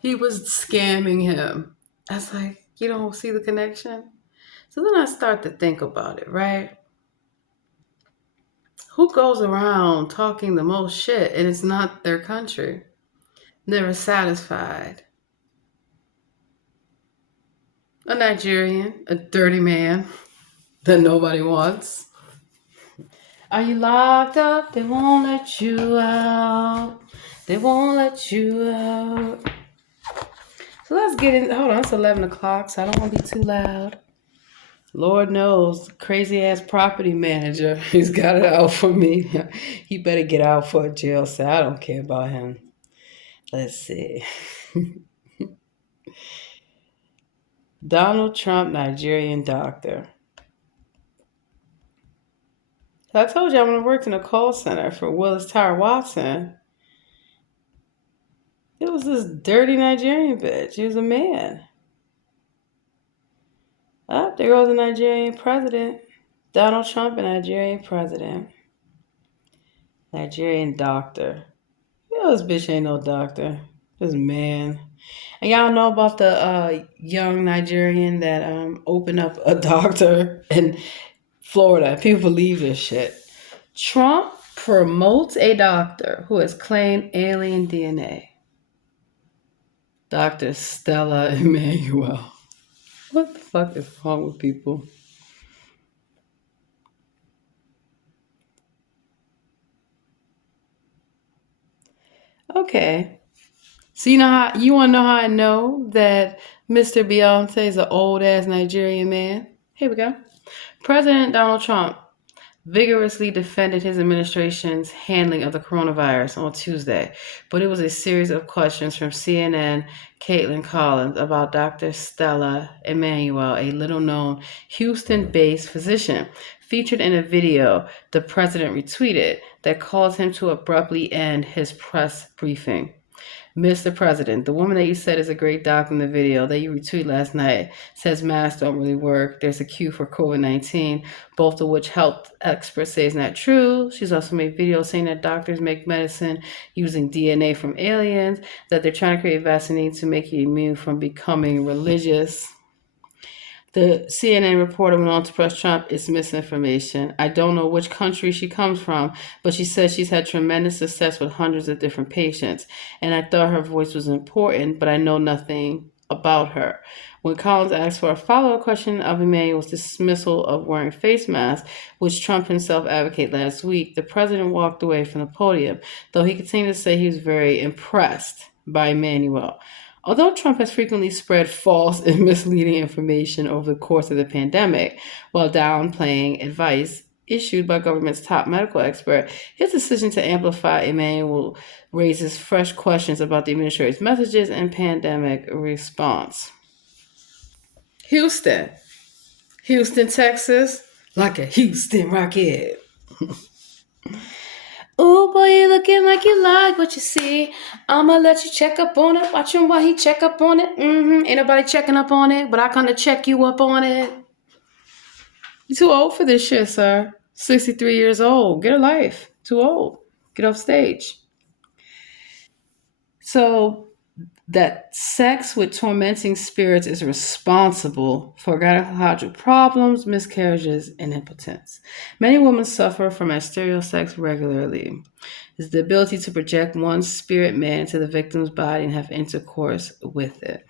He was scamming him. I was like, you don't see the connection? So then I start to think about it, right? Who goes around talking the most shit and it's not their country? Never satisfied. A Nigerian, a dirty man that nobody wants. Are you locked up? They won't let you out. They won't let you out. So let's get in. Hold on, it's 11 o'clock, so I don't want to be too loud. Lord knows, crazy ass property manager, he's got it out for me. He better get out for a jail cell. I don't care about him. Let's see. Donald Trump, Nigerian doctor. So I told you I'm going to work in a call center for Willis Tower Watson. It was this dirty Nigerian bitch. He was a man. Oh, there goes the Nigerian president. Donald Trump, a Nigerian president. Nigerian doctor. You know this bitch ain't no doctor. This man. And y'all know about the young Nigerian that opened up a doctor in Florida. People believe this shit. Trump promotes a doctor who has claimed alien DNA. Dr. Stella Emanuel. What the fuck is wrong with people? Okay. So you want to know how I know that Mr. Beyonce is an old ass Nigerian man? Here we go. President Donald Trump vigorously defended his administration's handling of the coronavirus on Tuesday, but it was a series of questions from CNN Caitlin Collins about Dr. Stella Emanuel, a little known Houston based physician, featured in a video the president retweeted that caused him to abruptly end his press briefing. Mr. President, the woman that you said is a great doc in the video that you retweeted last night says masks don't really work. There's a cure for COVID-19, both of which health experts say is not true. She's also made videos saying that doctors make medicine using DNA from aliens, that they're trying to create a vaccine to make you immune from becoming religious. The CNN reporter went on to press Trump, it's misinformation. I don't know which country she comes from, but she says she's had tremendous success with hundreds of different patients. And I thought her voice was important, but I know nothing about her. When Collins asked for a follow-up question of Emmanuel's dismissal of wearing face masks, which Trump himself advocated last week, the president walked away from the podium, though he continued to say he was very impressed by Emmanuel. Although Trump has frequently spread false and misleading information over the course of the pandemic while downplaying advice issued by government's top medical expert, his decision to amplify Emmanuel raises fresh questions about the administration's messages and pandemic response. Houston, Texas, like a Houston rocket. Oh boy, you looking like you like what you see. I'ma let you check up on it. Watch him while he check up on it. Ain't nobody checking up on it, but I kinda check you up on it. You too old for this shit, sir. 63 years old. Get a life. Too old. Get off stage. So that sex with tormenting spirits is responsible for gynecological problems, miscarriages, and impotence. Many women suffer from exterior sex regularly. It's the ability to project one's spirit man into the victim's body and have intercourse with it.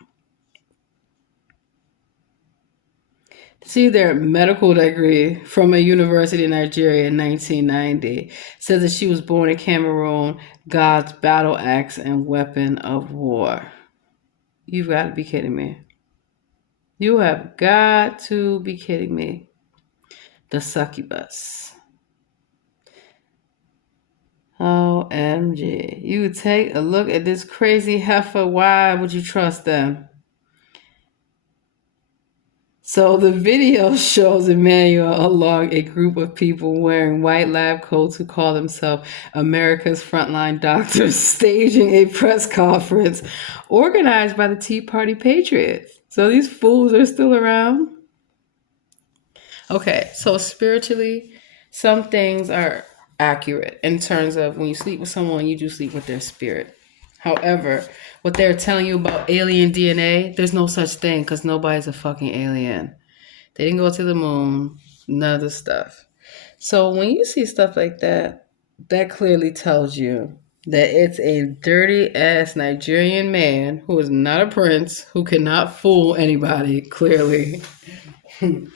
See, their medical degree from a university in Nigeria in 1990 says that she was born in Cameroon, God's battle axe and weapon of war. You've got to be kidding me. You have got to be kidding me. The succubus. OMG. You take a look at this crazy heifer. Why would you trust them? So the video shows Emmanuel along a group of people wearing white lab coats who call themselves America's Frontline Doctors staging a press conference organized by the Tea Party Patriots. So these fools are still around? Okay, so spiritually, some things are accurate in terms of when you sleep with someone, you do sleep with their spirit. However, what they're telling you about alien DNA, there's no such thing because nobody's a fucking alien. They didn't go to the moon, none of this stuff. So when you see stuff like that, that clearly tells you that it's a dirty ass Nigerian man who is not a prince, who cannot fool anybody, clearly. And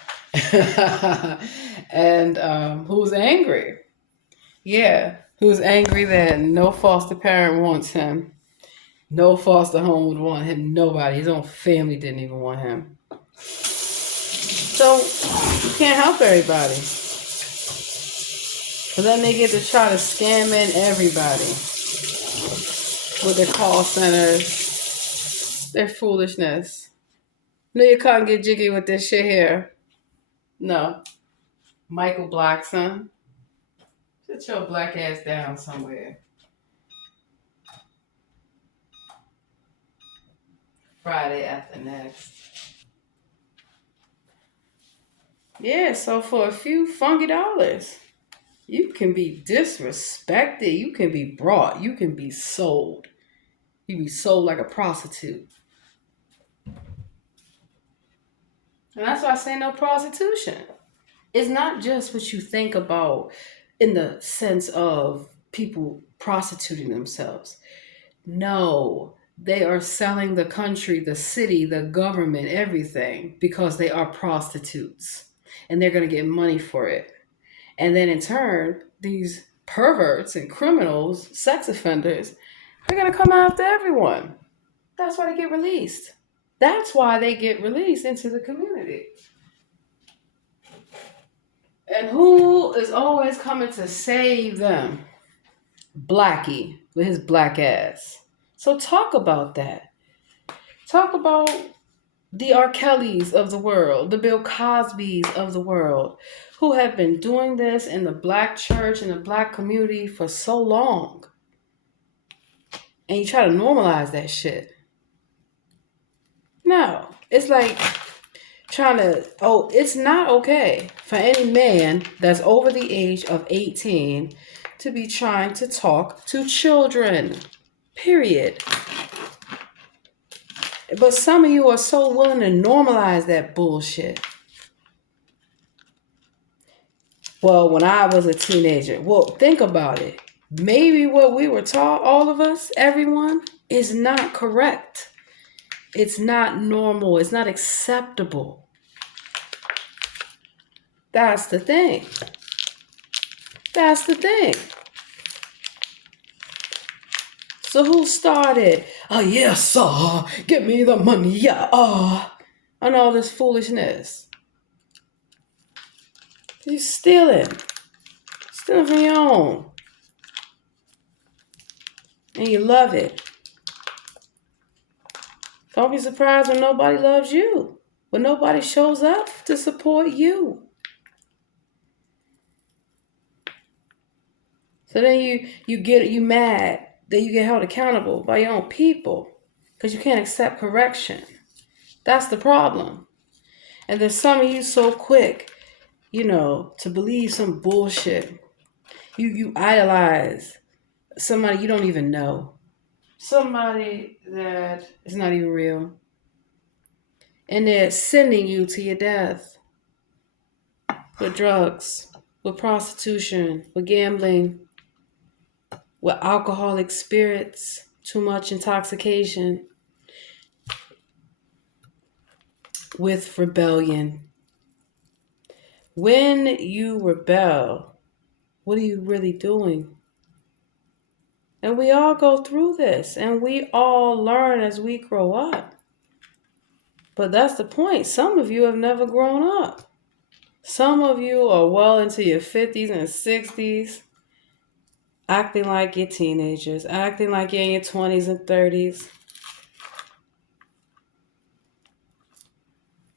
who's angry. Yeah, who's angry that no foster parent wants him. No foster home would want him. Nobody. His own family didn't even want him. So you can't help everybody. Because then they get to try to scam in everybody with their call centers, their foolishness. No, you can't get jiggy with this shit here. No. Michael Blackson. Sit your black ass down somewhere. Friday after next. Yeah, so for a few funky dollars, you can be disrespected. You can be brought. You can be sold. You be sold like a prostitute. And that's why I say no prostitution. It's not just what you think about in the sense of people prostituting themselves. No, they are selling the country, the city, the government, everything because they are prostitutes. And they're going to get money for it. And then in turn, these perverts and criminals, sex offenders, They're going to come after everyone. That's why they get released. That's why they get released into the community. And who is always coming to save them? Blackie with his black ass. So talk about that. Talk about the R. Kellys of the world, the Bill Cosbys of the world, who have been doing this in the black church and the black community for so long. And you try to normalize that shit. No. It's like it's not okay for any man that's over the age of 18 to be trying to talk to children. Period. But some of you are so willing to normalize that bullshit. Well, when I was a teenager, well, think about it. Maybe what we were taught, all of us, everyone, is not correct. It's not normal. It's not acceptable. That's the thing. That's the thing. So who started? Oh, yes, sir. Give me the money, yeah. And all this foolishness. You're stealing. Stealing from your own. And you love it. Don't be surprised when nobody loves you. When nobody shows up to support you. So then you mad that you get held accountable by your own people because you can't accept correction. That's the problem. And then some of you so quick, to believe some bullshit. You idolize somebody you don't even know. Somebody that is not even real. And they're sending you to your death. With drugs, with prostitution, with gambling, with alcoholic spirits, too much intoxication, with rebellion. When you rebel, what are you really doing? And we all go through this, and we all learn as we grow up. But that's the point. Some of you have never grown up. Some of you are well into your 50s and 60s, acting like you're teenagers, acting like you're in your 20s and 30s.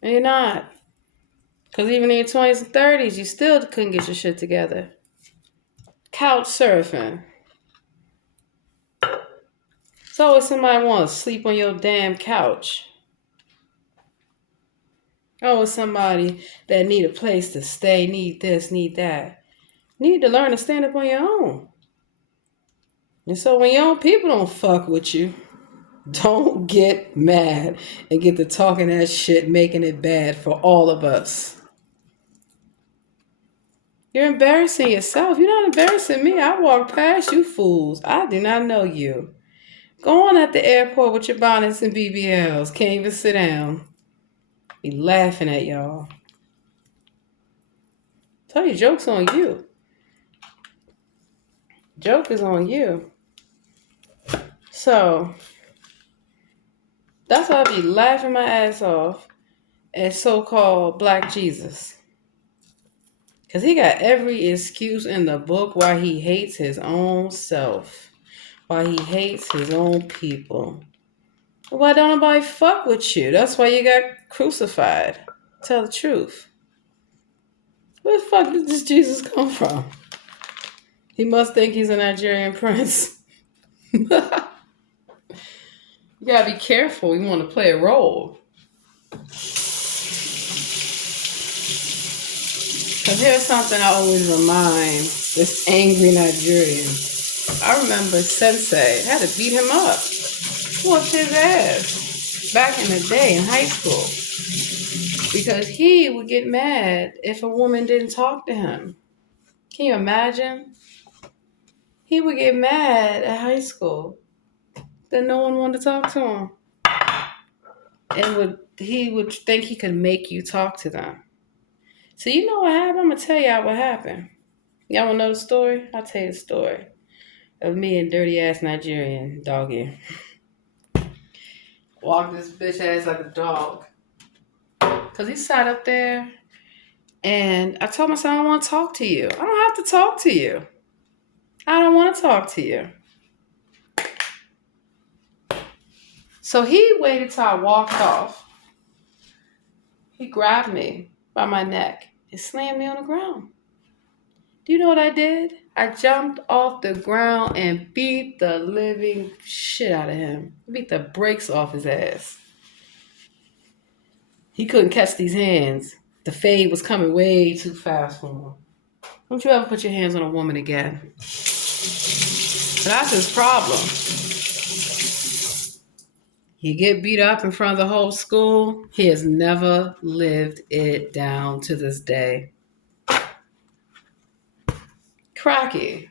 And you're not. Because even in your 20s and 30s, you still couldn't get your shit together. Couch surfing. So if somebody wants to sleep on your damn couch. Oh, it's somebody that need a place to stay, need this, need that. Need to learn to stand up on your own. And so when your own people don't fuck with you, don't get mad and get to talking that shit, making it bad for all of us. You're embarrassing yourself. You're not embarrassing me. I walk past you fools. I do not know you. Go on at the airport with your bonnets and BBLs. Can't even sit down. Be laughing at y'all. Tell you joke's on you. Joke is on you. So, that's why I be laughing my ass off at so-called Black Jesus. Because he got every excuse in the book why he hates his own self. Why he hates his own people. Why don't nobody fuck with you? That's why you got crucified. Tell the truth. Where the fuck did this Jesus come from? He must think he's a Nigerian prince. You gotta be careful. You want to play a role. Because here's something I always remind this angry Nigerian. I remember Sensei had to beat him up. Whooped his ass back in the day in high school. Because he would get mad if a woman didn't talk to him. Can you imagine? He would get mad at high school that no one wanted to talk to him. And he would think he could make you talk to them. So you know what happened? I'm going to tell y'all what happened. Y'all want to know the story? I'll tell you the story. of me and dirty ass Nigerian doggy. Walk this bitch ass like a dog. Cause he sat up there and I told myself I don't want to talk to you. I don't have to talk to you. I don't want to talk to you. So he waited till I walked off. He grabbed me by my neck and slammed me on the ground. Do you know what I did? I jumped off the ground and beat the living shit out of him. Beat the brakes off his ass. He couldn't catch these hands. The fade was coming way too fast for him. Don't you ever put your hands on a woman again. That's his problem. He get beat up in front of the whole school. He has never lived it down to this day. Cracky.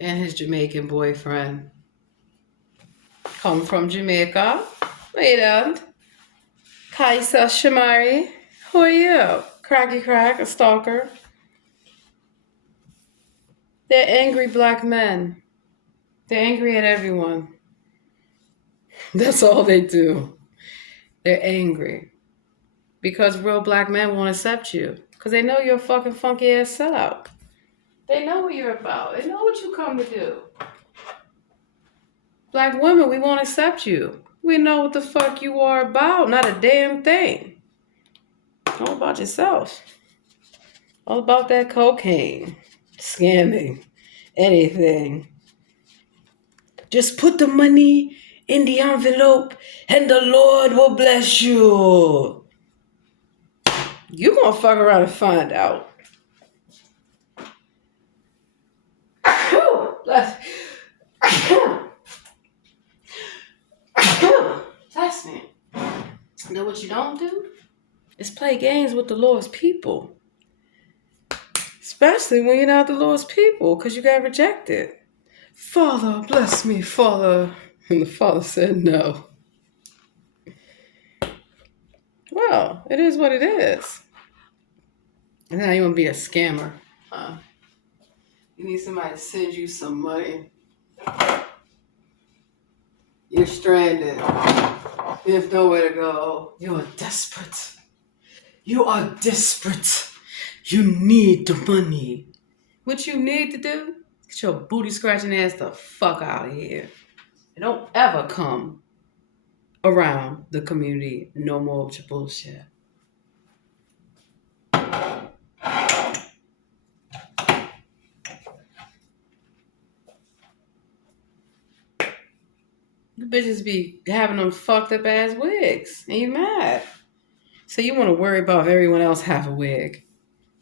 And his Jamaican boyfriend. Come from Jamaica. Wait, Kaisa Shamari. Who are you? Cracky crack, a stalker. They're angry black men. They're angry at everyone. That's all they do. They're angry. Because real black men won't accept you. Because they know you're a fucking funky ass sellout. They know what you're about. They know what you come to do. Black women, we won't accept you. We know what the fuck you are about. Not a damn thing. All about yourself. All about that cocaine. Scamming. Anything. Just put the money in the envelope and the Lord will bless you. You gonna fuck around and find out. Bless me. You know what you don't do? Is play games with the Lord's people. Especially when you're not the Lord's people, because you got rejected. Father, bless me, Father. And the Father said no. Well, it is what it is. And now you want to be a scammer. You need somebody to send you some money. You're stranded. You have nowhere to go. You're desperate. You are desperate. You need the money. What you need to do? Get your booty scratching ass the fuck out of here. And don't ever come around the community no more with your bullshit. You bitches be having them fucked up ass wigs. And you mad. So you want to worry about if everyone else have a wig.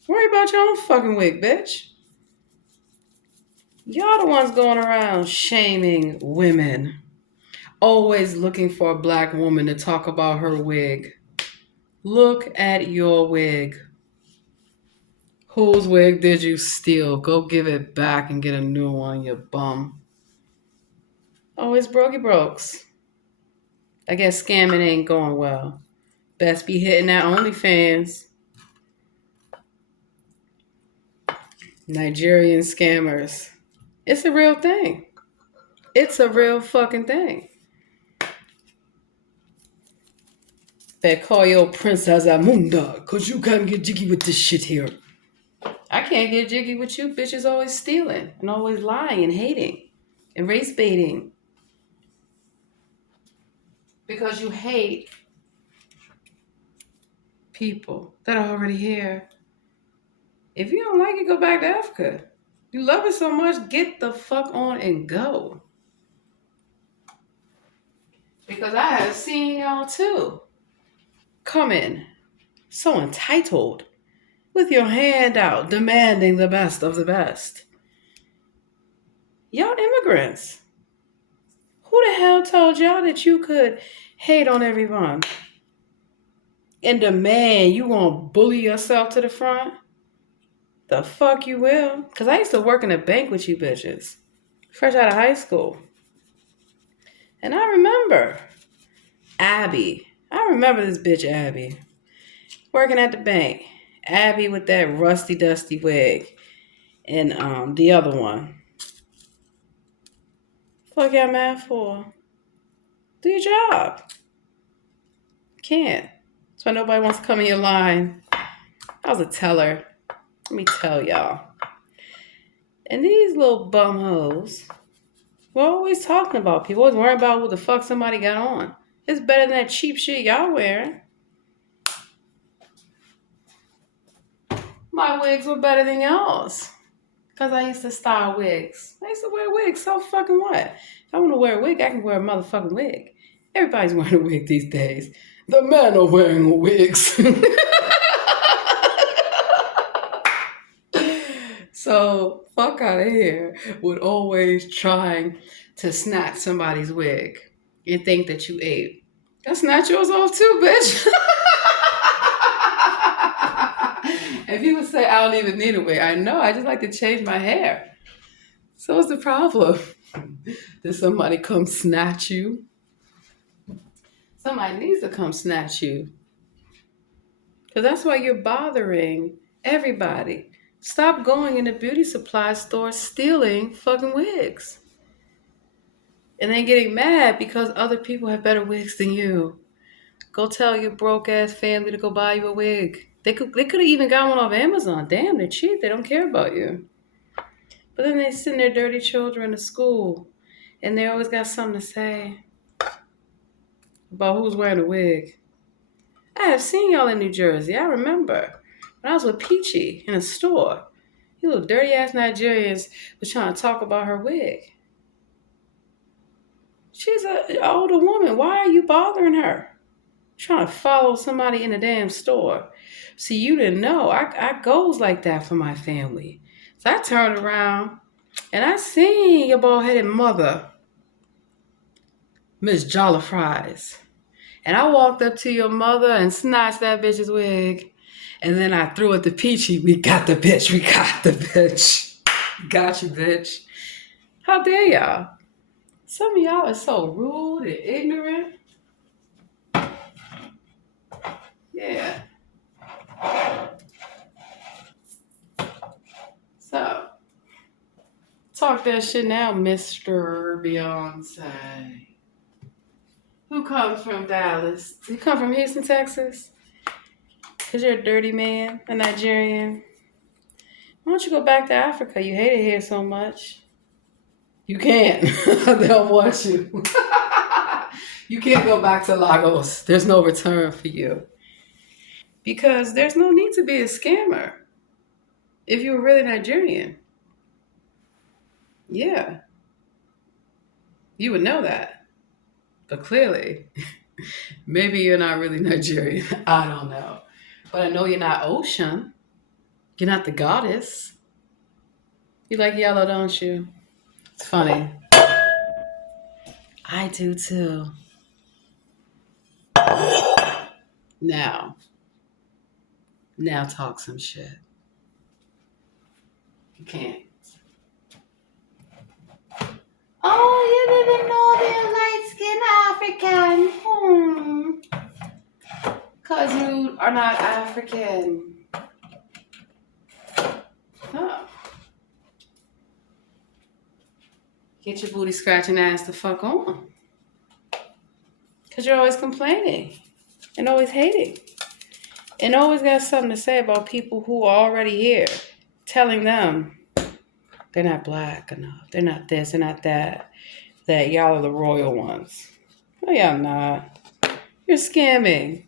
Worry about your own fucking wig, bitch. Y'all the ones going around shaming women. Always looking for a black woman to talk about her wig. Look at your wig. Whose wig did you steal? Go give it back and get a new one, you bum. Always brokey brokes. I guess scamming ain't going well. Best be hitting that OnlyFans. Nigerian scammers. It's a real thing. It's a real fucking thing. They call your Princess Amunda, because you can't get jiggy with this shit here. I can't get jiggy with you. Bitches always stealing and always lying and hating and race baiting. Because you hate people that are already here. If you don't like it, go back to Africa. You love it so much, get the fuck on and go. Because I have seen y'all too. Come in, so entitled, with your hand out, demanding the best of the best. Y'all immigrants. Who the hell told y'all that you could hate on everyone and demand you gonna bully yourself to the front? The fuck you will. Because I used to work in a bank with you bitches. Fresh out of high school. And I remember Abby. I remember this bitch Abby. Working at the bank. Abby with that rusty dusty wig. And the other one. Fuck y'all mad for? Do your job. Can't. That's why nobody wants to come in your line. I was a teller. Let me tell y'all. And these little bum hoes, we're always talking about people. Always worrying about what the fuck somebody got on. It's better than that cheap shit y'all wearing. My wigs were better than y'all's. Because I used to style wigs. I used to wear wigs. So fucking what? If I want to wear a wig, I can wear a motherfucking wig. Everybody's wearing a wig these days. The men are wearing wigs. So, fuck out of here with always trying to snatch somebody's wig and think that you ate. I snatch yours off too, bitch. And people say I don't even need a wig. I know, I just like to change my hair. So what's the problem? Did somebody come snatch you? Somebody needs to come snatch you. Because that's why you're bothering everybody. Stop going in the beauty supply store stealing fucking wigs. And then getting mad because other people have better wigs than you. Go tell your broke ass family to go buy you a wig. They could have even got one off Amazon. Damn, they're cheap. They don't care about you. But then they send their dirty children to school and they always got something to say about who's wearing a wig. I have seen y'all in New Jersey. I remember when I was with Peachy in a store. You little dirty ass Nigerians was trying to talk about her wig. She's an older woman. Why are you bothering her? Trying to follow somebody in a damn store. See, you didn't know. I goes like that for my family. So I turned around and I seen your bald-headed mother, Miss Jolly Fries. And I walked up to your mother and snatched that bitch's wig. And then I threw it to Peachy. We got the bitch. We got the bitch. Got you, bitch. How dare y'all? Some of y'all are so rude and ignorant. Yeah. So, talk that shit now, Mr. Beyonce. Who comes from Dallas? You come from Houston, Texas? Because you're a dirty man, a Nigerian. Why don't you go back to Africa? You hate it here so much. You can't. They don't want you. You can't go back to Lagos. There's no return for you. Because there's no need to be a scammer if you're really Nigerian. Yeah. You would know that. But clearly, maybe you're not really Nigerian. I don't know. But I know you're not Ocean. You're not the goddess. You like yellow, don't you? It's funny. I do too. Now talk some shit. You can't. Oh, you didn't know they're light skinned African. Because you are not African. Huh. Get your booty scratching ass the fuck on. Because you're always complaining and always hating. And always got something to say about people who are already here. Telling them they're not black enough. They're not this, they're not that. That y'all are the royal ones. No, y'all not. You're scamming.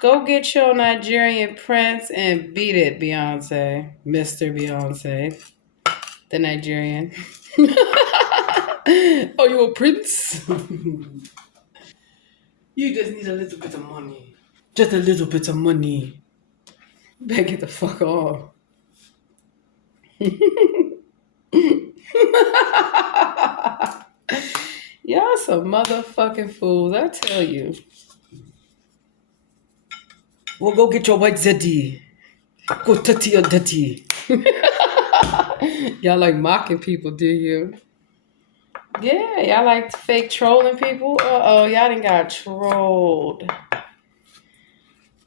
Go get your Nigerian prince and beat it, Beyonce. Mr. Beyonce. The Nigerian. Oh, you a prince? You just need a little bit of money. Just a little bit of money. Better get the fuck off. Y'all some motherfucking fools, I tell you. Well, go get your white zeddy. Go tutty your dutty. Y'all like mocking people, do you? Yeah, y'all like fake trolling people? Uh-oh, y'all done got trolled.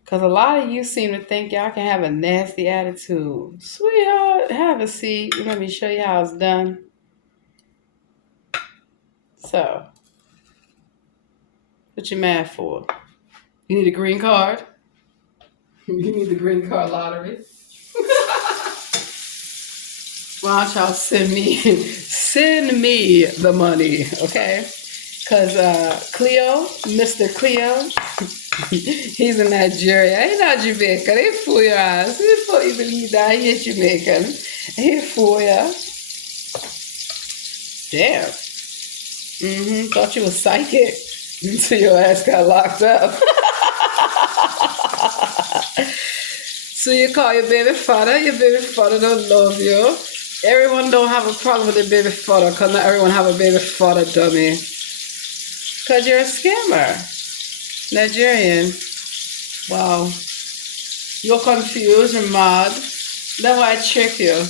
Because a lot of you seem to think y'all can have a nasty attitude. Sweetheart, have a seat. Let me show you how it's done. So, what you mad for? You need a green card? You need the green card lottery? Why don't y'all send me the money, okay? Because Cleo, Mr. Cleo, he's in Nigeria. He's not Jamaican. They fool your ass. Before you believe that, he ain't Jamaican. He fool ya. Damn. Thought you was psychic until your ass got locked up. So you call your baby father don't love you. Everyone don't have a problem with their baby father, because not everyone have a baby father, dummy. Because you're a scammer. Nigerian. Wow. You're confused, you're mad. That's why I trick you.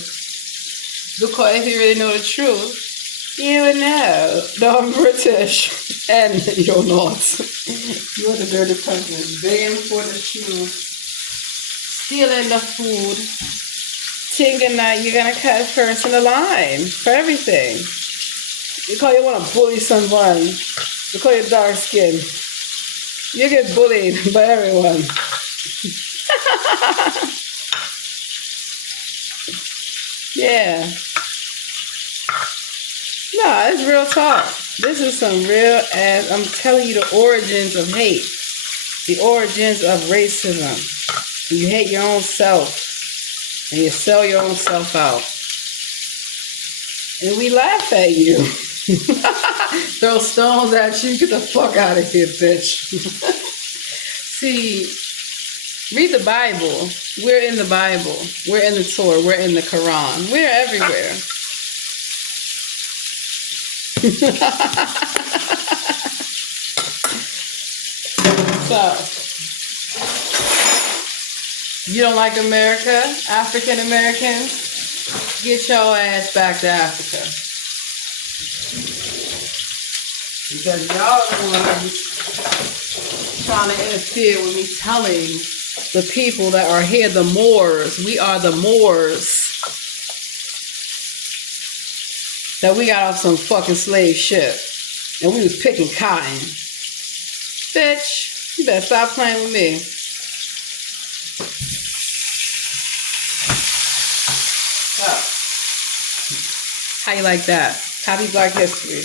Because if you really know the truth, you would know that I'm British and you're not. You're the dirty person. Begging for the shoes, stealing the food, thinking that you're gonna cut first in the line for everything. Because you want to bully someone. Because you're dark skinned. You get bullied by everyone. Yeah. No, it's real talk. This is some real ass. I'm telling you the origins of hate. The origins of racism. You hate your own self. And you sell your own self out. And we laugh at you. Throw stones at you. Get the fuck out of here, bitch. See, read the Bible. We're in the Bible. We're in the Torah. We're in the Quran. We're everywhere. So, you don't like America? African Americans? Get your ass back to Africa. Because y'all are the ones trying to interfere with me telling the people that are here, the Moors, we are the Moors. That we got off some fucking slave ship. And we was picking cotton. Bitch, you better stop playing with me. So, how you like that? Happy Black History.